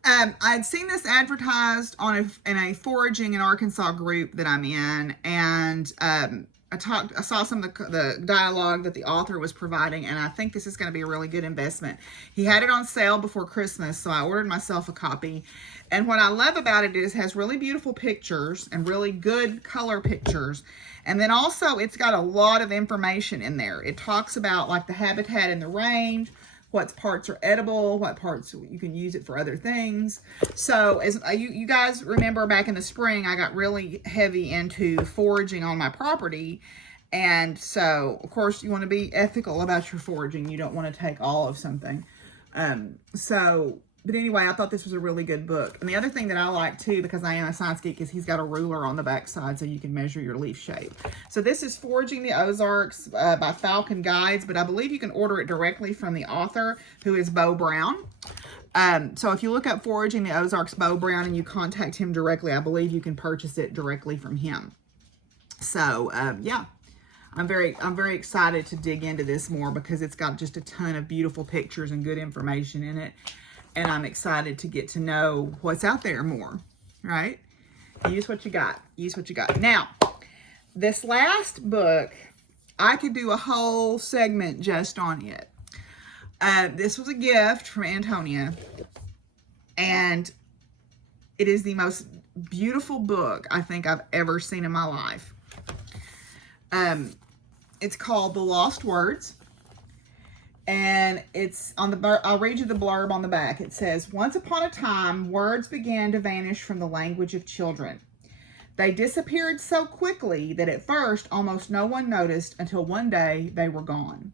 I'd seen this advertised in a Foraging in Arkansas group that I'm in, and I saw some of the dialogue that the author was providing, and I think this is going to be a really good investment. He had it on sale before Christmas, so I ordered myself a copy. And what I love about it is it has really beautiful pictures and really good color pictures. And then also it's got a lot of information in there. It talks about like the habitat and the range, what parts are edible, what parts you can use it for other things. So as you guys remember back in the spring, I got really heavy into foraging on my property. And so, of course, you want to be ethical about your foraging. You don't want to take all of something. But anyway, I thought this was a really good book. And the other thing that I like too, because I am a science geek, is he's got a ruler on the back side so you can measure your leaf shape. So this is Foraging the Ozarks by Falcon Guides, but I believe you can order it directly from the author, who is Bo Brown. So if you look up Foraging the Ozarks Bo Brown and you contact him directly, I believe you can purchase it directly from him. So yeah, I'm very excited to dig into this more because it's got just a ton of beautiful pictures and good information in it. And I'm excited to get to know what's out there more, right? Use what you got. Use what you got. Now, this last book, I could do a whole segment just on it. This was a gift from Antonia, and it is the most beautiful book I think I've ever seen in my life. It's called The Lost Words. And it's on I'll read you the blurb on the back. It says, "Once upon a time, words began to vanish from the language of children. They disappeared so quickly that at first almost no one noticed until one day they were gone.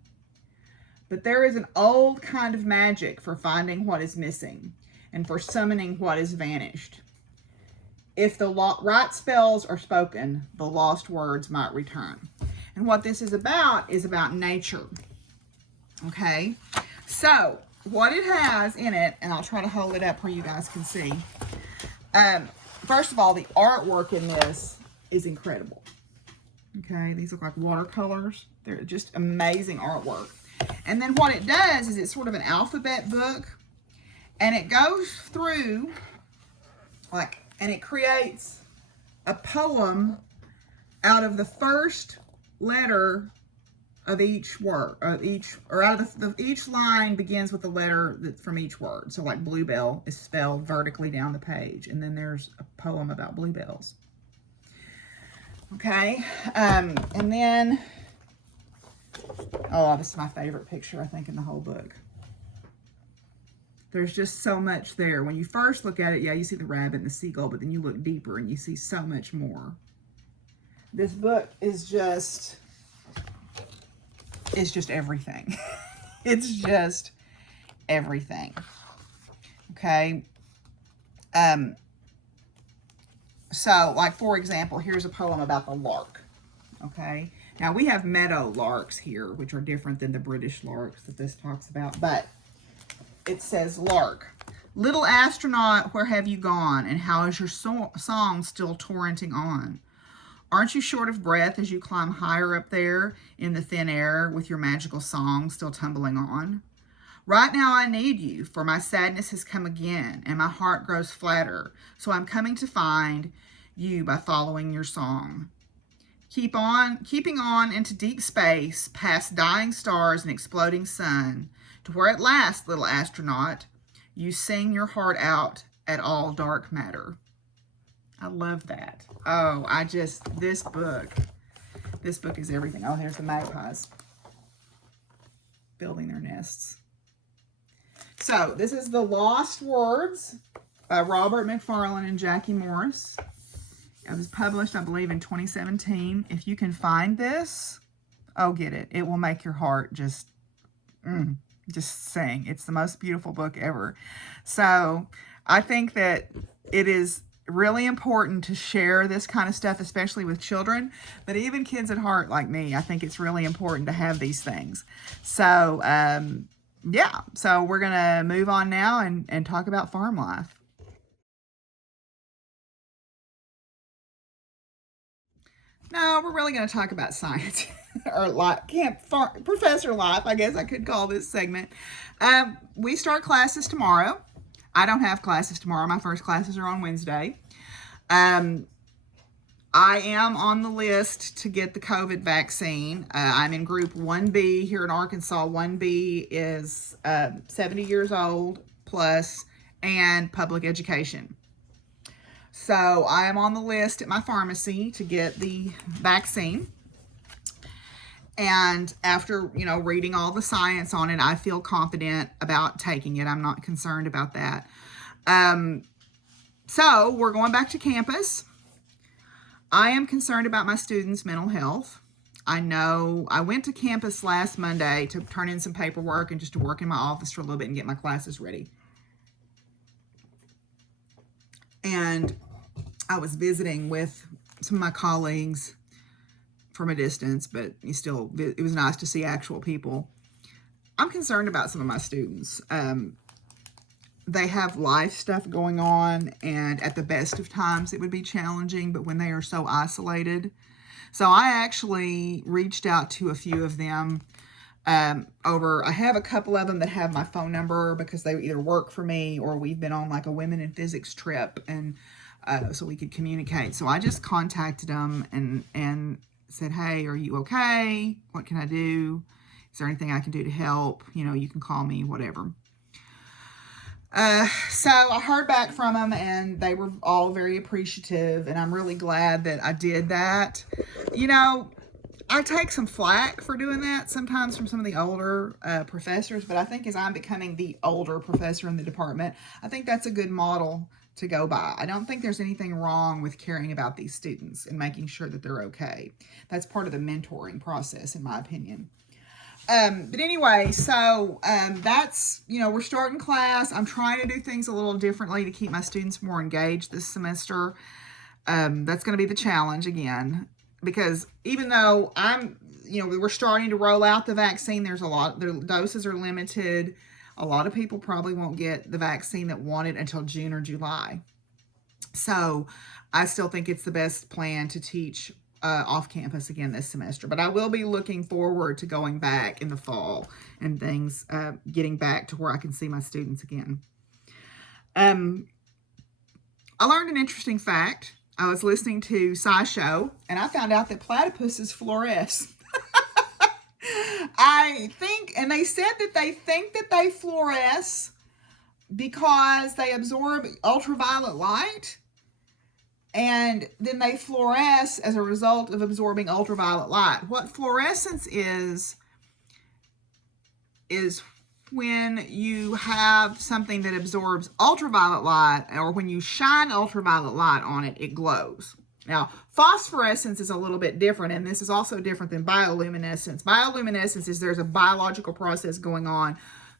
But there is an old kind of magic for finding what is missing and for summoning what is vanished. If the right spells are spoken, the lost words might return." And what this is about nature. Okay, so what it has in it, and I'll try to hold it up where you guys can see. First of all, the artwork in this is incredible. Okay, these look like watercolors. They're just amazing artwork. And then what it does is it's sort of an alphabet book, and it goes through and it creates a poem out of the first letter of each word, each line begins with a letter from each word. So like bluebell is spelled vertically down the page, and then there's a poem about bluebells. Okay, and then, oh, this is my favorite picture, I think, in the whole book. There's just so much there. When you first look at it, yeah, you see the rabbit and the seagull, but then you look deeper and you see so much more. This book is just, it's just everything. It's just everything. Okay. So, like, for example, here's a poem about the lark. Okay. Now, we have meadow larks here, which are different than the British larks that this talks about. But it says, lark, little astronaut, where have you gone? And how is your song still torrenting on? Aren't you short of breath as you climb higher up there in the thin air with your magical song still tumbling on? Right now I need you, for my sadness has come again, and my heart grows flatter, so I'm coming to find you by following your song. Keeping on into deep space, past dying stars and exploding sun, to where at last, little astronaut, you sing your heart out at all dark matter. I love that. Oh, this book is everything. Oh, here's the magpies building their nests. So, this is The Lost Words by Robert Macfarlane and Jackie Morris. It was published, I believe, in 2017. If you can find this, oh, get it. It will make your heart just sing. It's the most beautiful book ever. So, I think that it is really important to share this kind of stuff, especially with children, but even kids at heart like me. I think it's really important to have these things. So, yeah, so we're going to move on now and talk about farm life. No, we're really going to talk about science or professor life, I guess I could call this segment. We start classes tomorrow. I don't have classes tomorrow. My first classes are on Wednesday. I am on the list to get the COVID vaccine. I'm in group 1B here in Arkansas. 1B is 70 years old plus and public education. So I am on the list at my pharmacy to get the vaccine. And after, reading all the science on it, I feel confident about taking it. I'm not concerned about that. So we're going back to campus. I am concerned about my students' mental health. I know I went to campus last Monday to turn in some paperwork and just to work in my office for a little bit and get my classes ready. And I was visiting with some of my colleagues from a distance, but it was nice to see actual people. I'm concerned about some of my students. They have life stuff going on, and at the best of times it would be challenging, but when they are so isolated. So I actually reached out to a few of them I have a couple of them that have my phone number because they either work for me or we've been on like a women in physics trip, and so we could communicate. So I just contacted them and said, hey, are you okay? What can I do? Is there anything I can do to help? You can call me, whatever. So I heard back from them, and they were all very appreciative, and I'm really glad that I did that. I take some flack for doing that sometimes from some of the older professors, but I think as I'm becoming the older professor in the department, I think that's a good model to go by. I don't think there's anything wrong with caring about these students and making sure that they're okay. That's part of the mentoring process, in my opinion. But anyway, so that's, we're starting class. I'm trying to do things a little differently to keep my students more engaged this semester. That's going to be the challenge again, because even though we're starting to roll out the vaccine, the doses are limited. A lot of people probably won't get the vaccine that want it until June or July. So I still think it's the best plan to teach off campus again this semester, but I will be looking forward to going back in the fall and things, getting back to where I can see my students again. I learned an interesting fact. I was listening to SciShow, and I found out that platypuses fluoresce. And they said that they think that they fluoresce because they absorb ultraviolet light, and then they fluoresce as a result of absorbing ultraviolet light. What fluorescence is when you have something that absorbs ultraviolet light, or when you shine ultraviolet light on it, it glows. Now, phosphorescence is a little bit different, and this is also different than bioluminescence. Bioluminescence is there's a biological process going on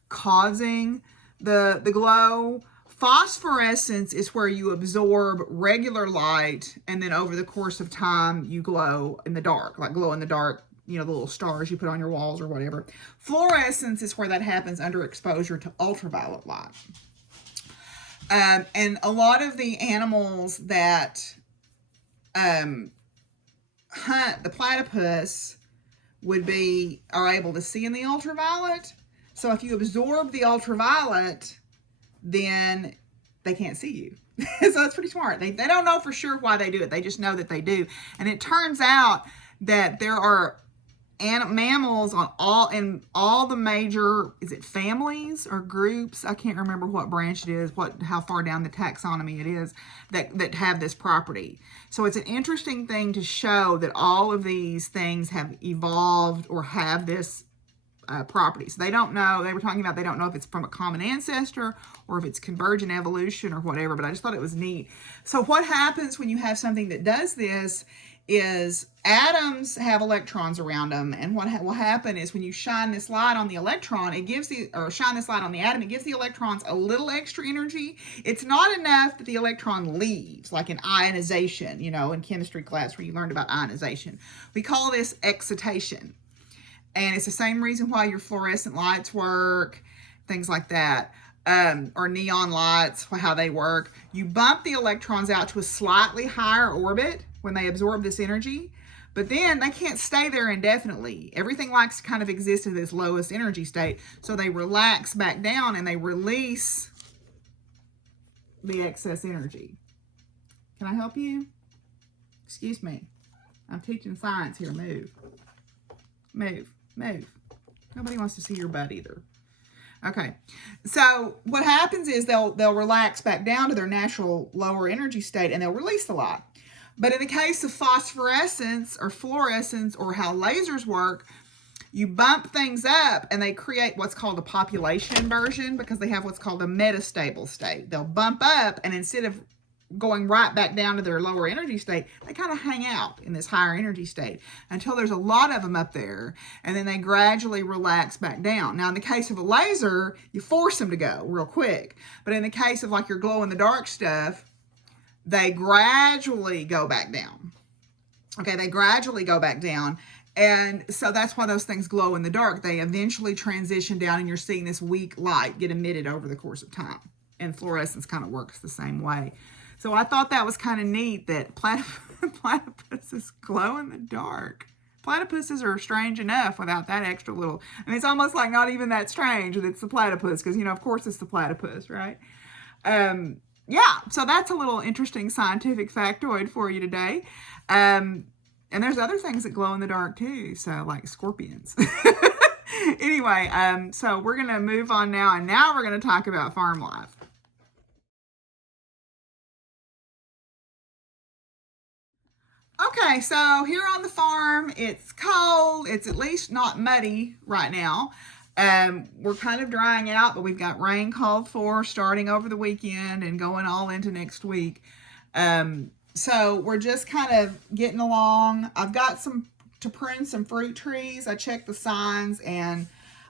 causing the glow. Phosphorescence is where you absorb regular light, and then over the course of time, you glow in the dark, like glow in the dark, you know, the little stars you put on your walls or whatever. Fluorescence is where that happens under exposure to ultraviolet light. And a lot of the animals that hunt the platypus are able to see in the ultraviolet. So if you absorb the ultraviolet, then they can't see you. So it's pretty smart. They don't know for sure why they do it. They just know that they do. And it turns out that there are mammals in all the major, is it families or groups? I can't remember what branch it is, how far down the taxonomy it is, that have this property. So it's an interesting thing to show that all of these things have evolved or have this property. So they don't know, they were talking about they don't know if it's from a common ancestor or if it's convergent evolution or whatever, but I just thought it was neat. So what happens when you have something that does this is atoms have electrons around them, and what will happen is when you shine this light on the electron, shine this light on the atom, it gives the electrons a little extra energy. It's not enough that the electron leaves, like in ionization, you know, in chemistry class where you learned about ionization. We call this excitation, and it's the same reason why your fluorescent lights work, things like that. Or neon lights, how they work. You bump the electrons out to a slightly higher orbit when they absorb this energy, but then they can't stay there indefinitely. Everything likes to kind of exist at its lowest energy state, so they relax back down and they release the excess energy. Can I help you? Excuse me. I'm teaching science here. Move. Move. Move. Nobody wants to see your butt either. Okay, so what happens is they'll relax back down to their natural lower energy state and they'll release the light. But in the case of phosphorescence or fluorescence, or how lasers work, you bump things up and they create what's called a population inversion, because they have what's called a metastable state. They'll bump up, and instead of going right back down to their lower energy state, they kind of hang out in this higher energy state until there's a lot of them up there, and then they gradually relax back down. Now, in the case of a laser, you force them to go real quick, but in the case of like your glow-in-the-dark stuff, they gradually go back down. Okay, they gradually go back down, and so that's why those things glow in the dark. They eventually transition down, and you're seeing this weak light get emitted over the course of time, and fluorescence kind of works the same way. So I thought that was kind of neat that platypuses glow in the dark. Platypuses are strange enough without that extra little, I mean, it's almost like not even that strange that it's the platypus, because, you know, of course it's the platypus, right? Yeah, so that's a little interesting scientific factoid for you today. And there's other things that glow in the dark too, so like scorpions. Anyway, so we're going to move on now, and now we're going to talk about farm life. Okay, so here on the farm, it's cold. It's at least not muddy right now. We're kind of drying out, but we've got rain called for starting over the weekend and going all into next week. So we're just kind of getting along. I've got to prune some fruit trees. I checked the signs, and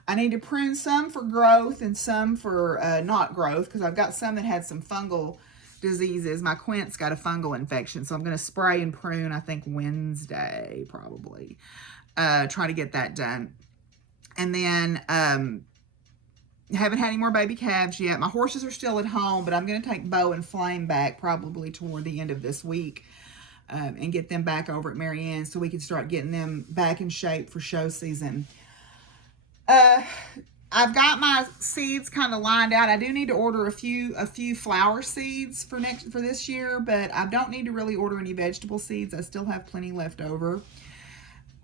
I need to prune some for growth and some for not growth, because I've got some that had some fungal diseases. My quince got a fungal infection, so I'm going to spray and prune, I think Wednesday probably. Try to get that done. And then haven't had any more baby calves yet. My horses are still at home, but I'm going to take Bo and Flame back probably toward the end of this week and get them back over at Marianne so we can start getting them back in shape for show season. I've got my seeds kind of lined out. I do need to order a few flower seeds for this year, but I don't need to really order any vegetable seeds. I still have plenty left over.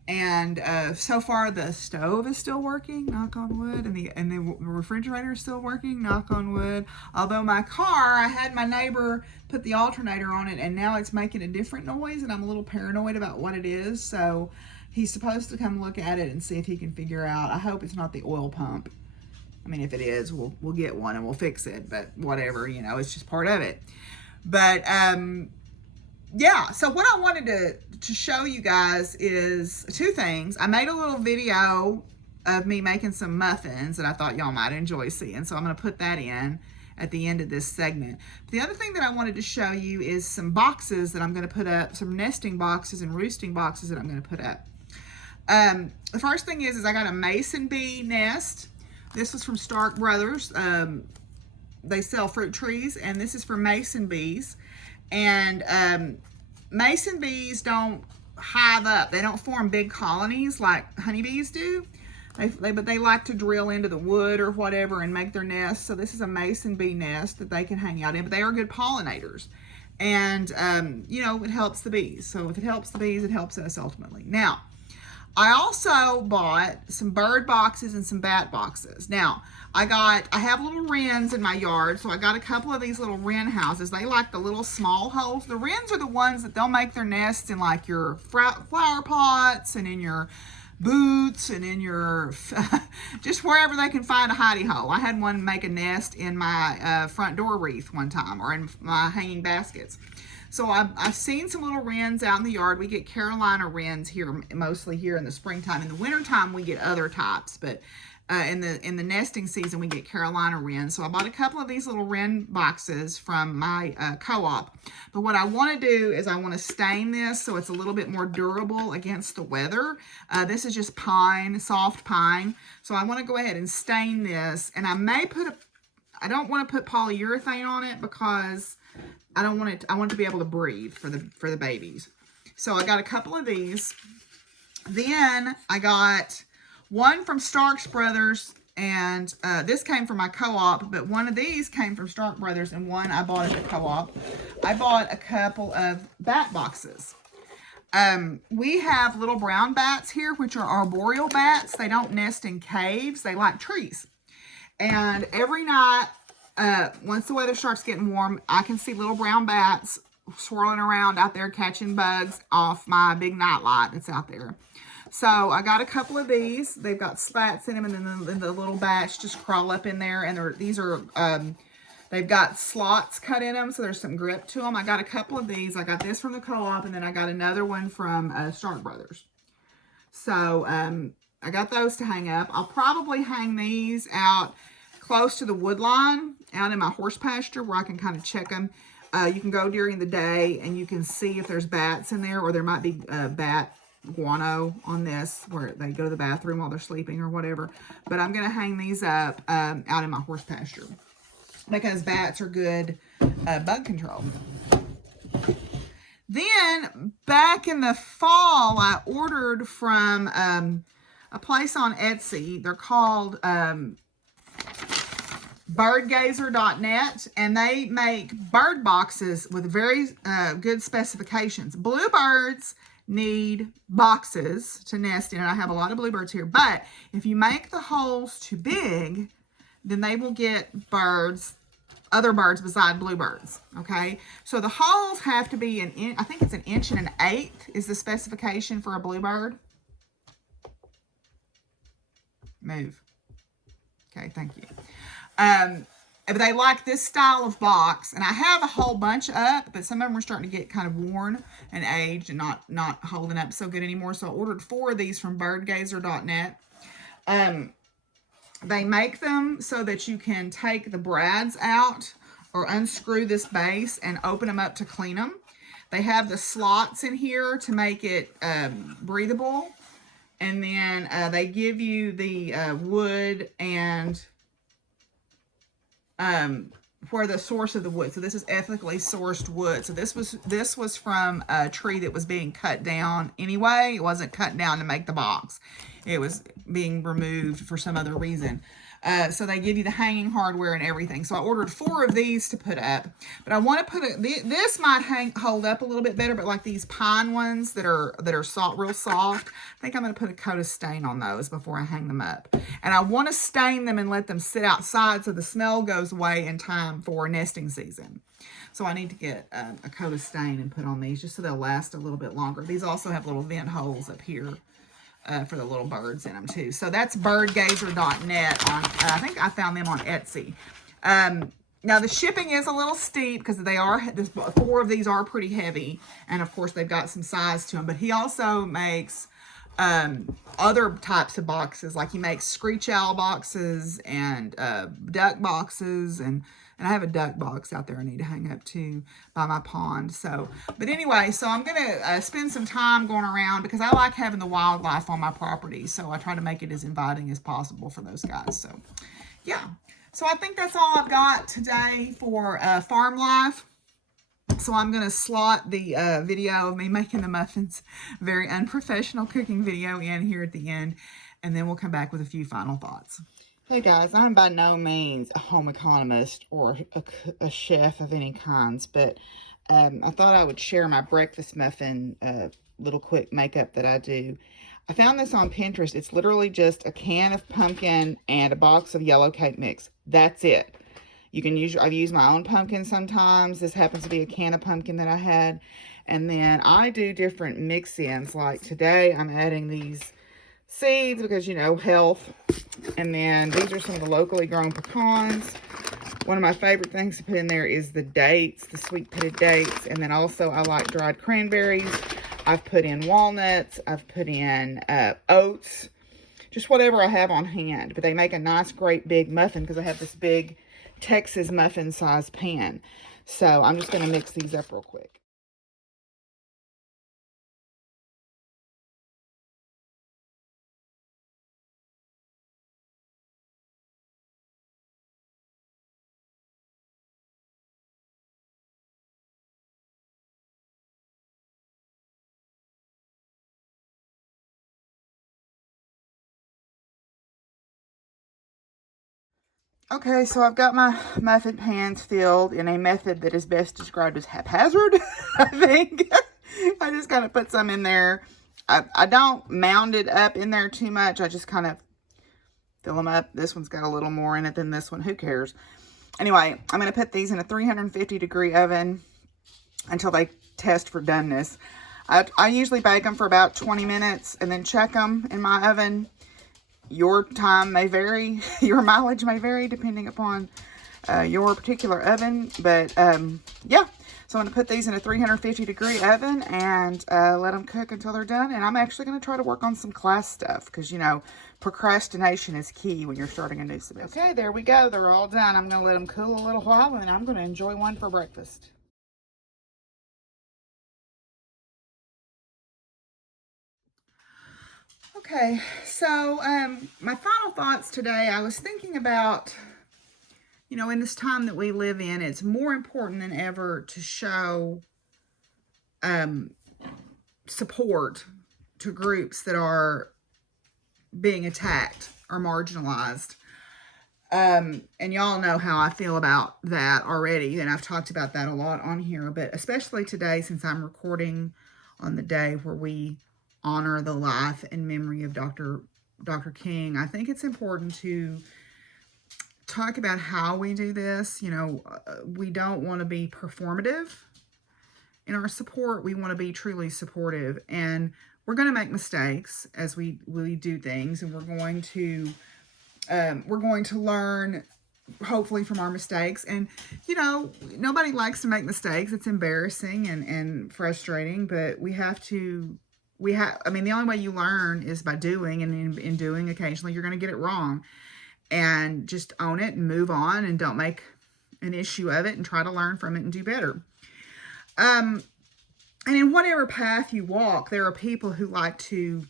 And so far the stove is still working, knock on wood, and the refrigerator is still working, knock on wood. Although my car, I had my neighbor put the alternator on it, and now it's making a different noise, and I'm a little paranoid about what it is. So he's supposed to come look at it and see if he can figure out. I hope it's not the oil pump. I mean, if it is, we'll get one and we'll fix it, but whatever, you know, it's just part of it. But yeah, so what I wanted to show you guys is two things. I made a little video of me making some muffins that I thought y'all might enjoy seeing, so I'm going to put that in at the end of this segment. But the other thing that I wanted to show you is some boxes that I'm going to put up, some nesting boxes and roosting boxes that I'm going to put up. The first thing is I got a mason bee nest. This was from Stark Brothers. They sell fruit trees, and this is for mason bees. And mason bees don't hive up. They don't form big colonies like honeybees do. But they like to drill into the wood or whatever and make their nests. So this is a mason bee nest that they can hang out in. But they are good pollinators. And, you know, it helps the bees. So if it helps the bees, it helps us ultimately. Now, I also bought some bird boxes and some bat boxes. Now, I have little wrens in my yard, so I got a couple of these little wren houses. They like the little small holes. The wrens are the ones that they'll make their nests in like your flower pots and in your boots and in your, just wherever they can find a hidey hole. I had one make a nest in my front door wreath one time, or in my hanging baskets. So I've seen some little wrens out in the yard. We get Carolina wrens here, mostly here in the springtime. In the wintertime, we get other types, but in the nesting season, we get Carolina wrens. So I bought a couple of these little wren boxes from my co-op. But what I want to do is I want to stain this so it's a little bit more durable against the weather. This is just pine, soft pine. So I want to go ahead and stain this. And I may put I don't want to put polyurethane on it because I don't want it. I want it to be able to breathe for the babies. So I got a couple of these. Then I got one from Stark Brothers, and this came from my co-op, but one of these came from Stark Brothers, and one I bought at the co-op. I bought a couple of bat boxes. We have little brown bats here, which are arboreal bats. They don't nest in caves. They like trees. And every night, once the weather starts getting warm, I can see little brown bats swirling around out there catching bugs off my big night light that's out there. So I got a couple of these. They've got slats in them, and then the little bats just crawl up in there. And these are, they've got slots cut in them, so there's some grip to them. I got a couple of these. I got this from the co-op, and then I got another one from Stark Brothers. So I got those to hang up. I'll probably hang these out close to the wood line, out in my horse pasture, where I can kind of check them. You can go during the day, and you can see if there's bats in there, or there might be bat guano on this where they go to the bathroom while they're sleeping or whatever. But I'm going to hang these up out in my horse pasture because bats are good bug control. Then back in the fall, I ordered from a place on Etsy. They're called birdgazer.net, and they make bird boxes with very good specifications. Bluebirds need boxes to nest in, and I have a lot of bluebirds here, but if you make the holes too big, then they will get other birds beside bluebirds. Okay, so the holes have to be I think it's 1 1/8 inches is the specification for a bluebird. Move. Okay, thank you. But they like this style of box, and I have a whole bunch up, but some of them are starting to get kind of worn and aged and not holding up so good anymore. So I ordered 4 of these from birdgazer.net. They make them so that you can take the brads out or unscrew this base and open them up to clean them. They have the slots in here to make it breathable, and then they give you the wood and where the source of the wood. So this is ethically sourced wood. So this was from a tree that was being cut down anyway. It wasn't cut down to make the box. It was being removed for some other reason. So they give you the hanging hardware and everything. So I ordered 4 of these to put up, but I want to put this might hold up a little bit better, but like these pine ones that are real soft, I think I'm going to put a coat of stain on those before I hang them up. And I want to stain them and let them sit outside so the smell goes away in time for nesting season. So I need to get a coat of stain and put on these just so they'll last a little bit longer. These also have little vent holes up here for the little birds in them too. So that's birdgazer.net. I think I found them on Etsy. Now the shipping is a little steep because 4 of these are pretty heavy, and of course they've got some size to them. But he also makes other types of boxes, like he makes screech owl boxes and duck boxes, and I have a duck box out there I need to hang up too by my pond. So, but anyway, so I'm gonna spend some time going around because I like having the wildlife on my property. So I try to make it as inviting as possible for those guys. So, yeah. So I think that's all I've got today for farm life. So I'm going to slot the video of me making the muffins, very unprofessional cooking video, in here at the end. And then we'll come back with a few final thoughts. Hey guys, I'm by no means a home economist or a chef of any kinds, but I thought I would share my breakfast muffin little quick makeup that I do. I found this on Pinterest. It's literally just a can of pumpkin and a box of yellow cake mix. That's it. You can use, I've used my own pumpkin sometimes. This happens to be a can of pumpkin that I had. And then I do different mix-ins. Like today, I'm adding these seeds because, you know, health. And then these are some of the locally grown pecans. One of my favorite things to put in there is the dates, the sweet pitted dates. And then also I like dried cranberries. I've put in walnuts. I've put in oats. Just whatever I have on hand. But they make a nice, great big muffin because I have this big Texas muffin size pan. So I'm just going to mix these up real quick. Okay, so I've got my muffin pans filled in a method that is best described as haphazard, I think. I just kind of put some in there. I don't mound it up in there too much. I just kind of fill them up. This one's got a little more in it than this one. Who cares? Anyway, I'm going to put these in a 350-degree oven until they test for doneness. I usually bake them for about 20 minutes and then check them in my oven. Your time may vary, your mileage may vary depending upon your particular oven. But yeah, so I'm going to put these in a 350-degree oven and let them cook until they're done. And I'm actually going to try to work on some class stuff because, you know, procrastination is key when you're starting a new semester. Okay, there we go. They're all done. I'm going to let them cool a little while and then I'm going to enjoy one for breakfast. Okay, so my final thoughts today, I was thinking about, you know, in this time that we live in, it's more important than ever to show support to groups that are being attacked or marginalized. And y'all know how I feel about that already, and I've talked about that a lot on here, but especially today since I'm recording on the day where we honor the life and memory of Dr. King, I think it's important to talk about how we do this. You know, we don't want to be performative in our support. We want to be truly supportive, and we're going to make mistakes as we do things, and we're going to learn hopefully from our mistakes. And you know, nobody likes to make mistakes. It's embarrassing and frustrating, but I mean, the only way you learn is by doing, and in doing, occasionally you're going to get it wrong. And just own it and move on and don't make an issue of it and try to learn from it and do better. And in whatever path you walk, there are people who like to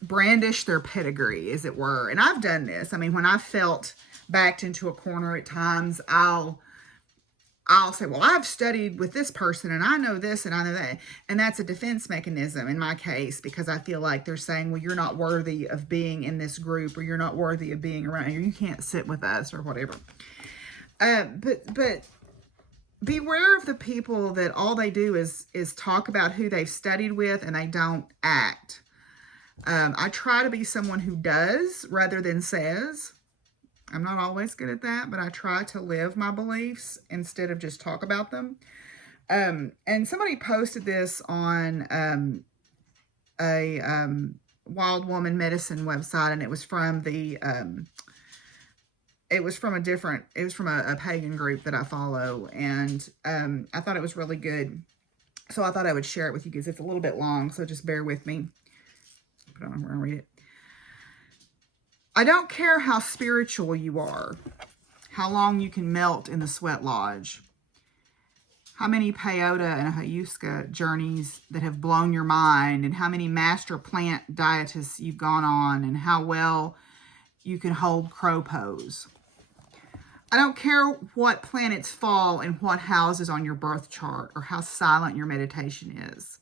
brandish their pedigree, as it were. And I've done this. I mean, when I've felt backed into a corner at times, I'll say, well, I've studied with this person and I know this and I know that. And that's a defense mechanism in my case, because I feel like they're saying, well, you're not worthy of being in this group, or you're not worthy of being around, or you can't sit with us, or whatever. But beware of the people that all they do is talk about who they've studied with and they don't act. I try to be someone who does rather than says. I'm not always good at that, but I try to live my beliefs instead of just talk about them. And somebody posted this on Wild Woman Medicine website, and it was from a pagan group that I follow, and I thought it was really good. So I thought I would share it with you guys. It's a little bit long, so just bear with me. But I'm going to read it. I don't care how spiritual you are, how long you can melt in the sweat lodge, how many peyote and ayahuasca journeys that have blown your mind, and how many master plant dietists you've gone on, and how well you can hold crow pose. I don't care what planets fall in what houses on your birth chart, or how silent your meditation is.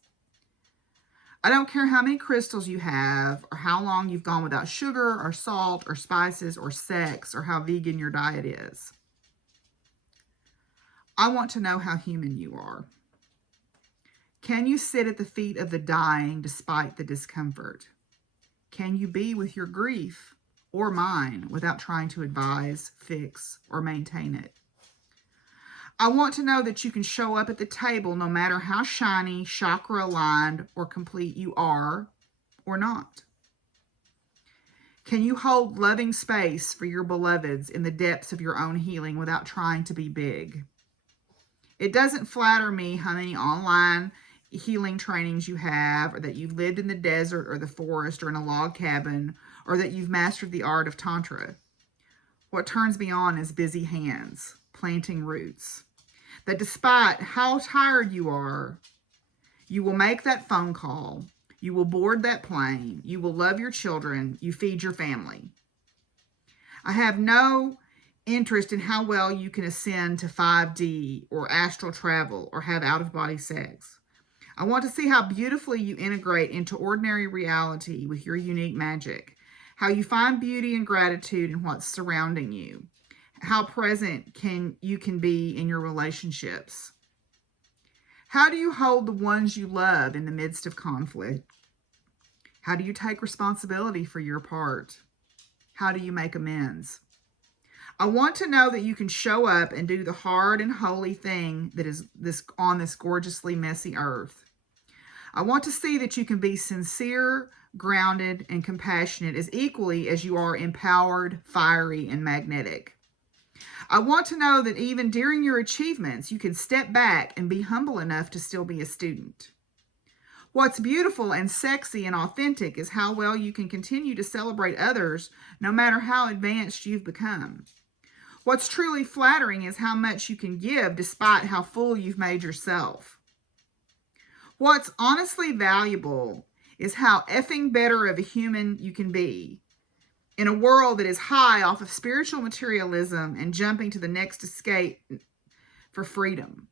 I don't care how many crystals you have, or how long you've gone without sugar or salt or spices or sex, or how vegan your diet is. I want to know how human you are. Can you sit at the feet of the dying despite the discomfort? Can you be with your grief or mine without trying to advise, fix, or maintain it? I want to know that you can show up at the table no matter how shiny, chakra aligned, or complete you are or not. Can you hold loving space for your beloveds in the depths of your own healing without trying to be big? It doesn't flatter me how many online healing trainings you have, or that you've lived in the desert or the forest or in a log cabin, or that you've mastered the art of Tantra. What turns me on is busy hands, planting roots. That despite how tired you are, you will make that phone call, you will board that plane, you will love your children, you feed your family. I have no interest in how well you can ascend to 5D or astral travel or have out-of-body sex. I want to see how beautifully you integrate into ordinary reality with your unique magic, how you find beauty and gratitude in what's surrounding you, how present you can be in your relationships. How do you hold the ones you love in the midst of conflict? How do you take responsibility for your part? How do you make amends? I want to know that you can show up and do the hard and holy thing that is on this gorgeously messy earth. I want to see that you can be sincere, grounded, and compassionate as equally as you are empowered, fiery, and magnetic. I want to know that even during your achievements, you can step back and be humble enough to still be a student. What's beautiful and sexy and authentic is how well you can continue to celebrate others no matter how advanced you've become. What's truly flattering is how much you can give despite how full you've made yourself. What's honestly valuable is how effing better of a human you can be in a world that is high off of spiritual materialism and jumping to the next escape for freedom.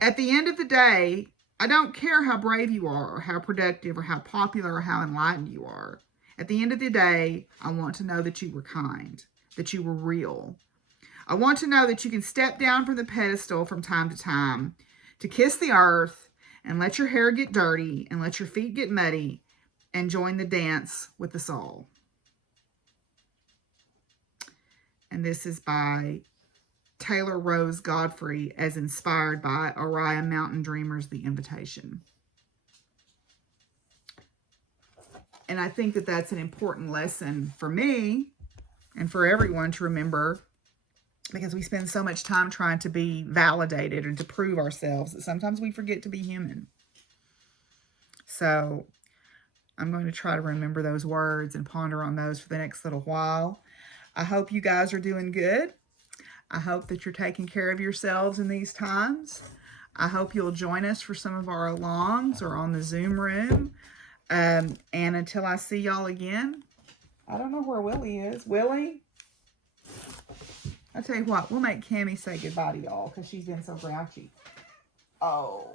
At the end of the day, I don't care how brave you are or how productive or how popular or how enlightened you are. At the end of the day, I want to know that you were kind, that you were real. I want to know that you can step down from the pedestal from time to time to kiss the earth and let your hair get dirty and let your feet get muddy and join the dance with us all. And this is by Taylor Rose Godfrey, as inspired by Orion Mountain Dreamers, The Invitation. And I think that that's an important lesson for me and for everyone to remember, because we spend so much time trying to be validated and to prove ourselves that sometimes we forget to be human. So I'm going to try to remember those words and ponder on those for the next little while. I hope you guys are doing good. I hope that you're taking care of yourselves in these times. I hope you'll join us for some of our alongs or on the Zoom room. And until I see y'all again, I don't know where Willie is. Willie? I'll tell you what, we'll make Cammie say goodbye to y'all because she's been so grouchy. Oh,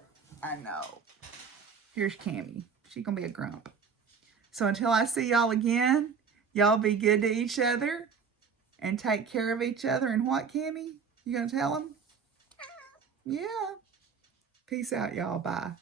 I know. Here's Cammie. She's going to be a grump. So until I see y'all again, y'all be good to each other and take care of each other. And what, Cammie? You going to tell them? Yeah. Peace out, y'all. Bye.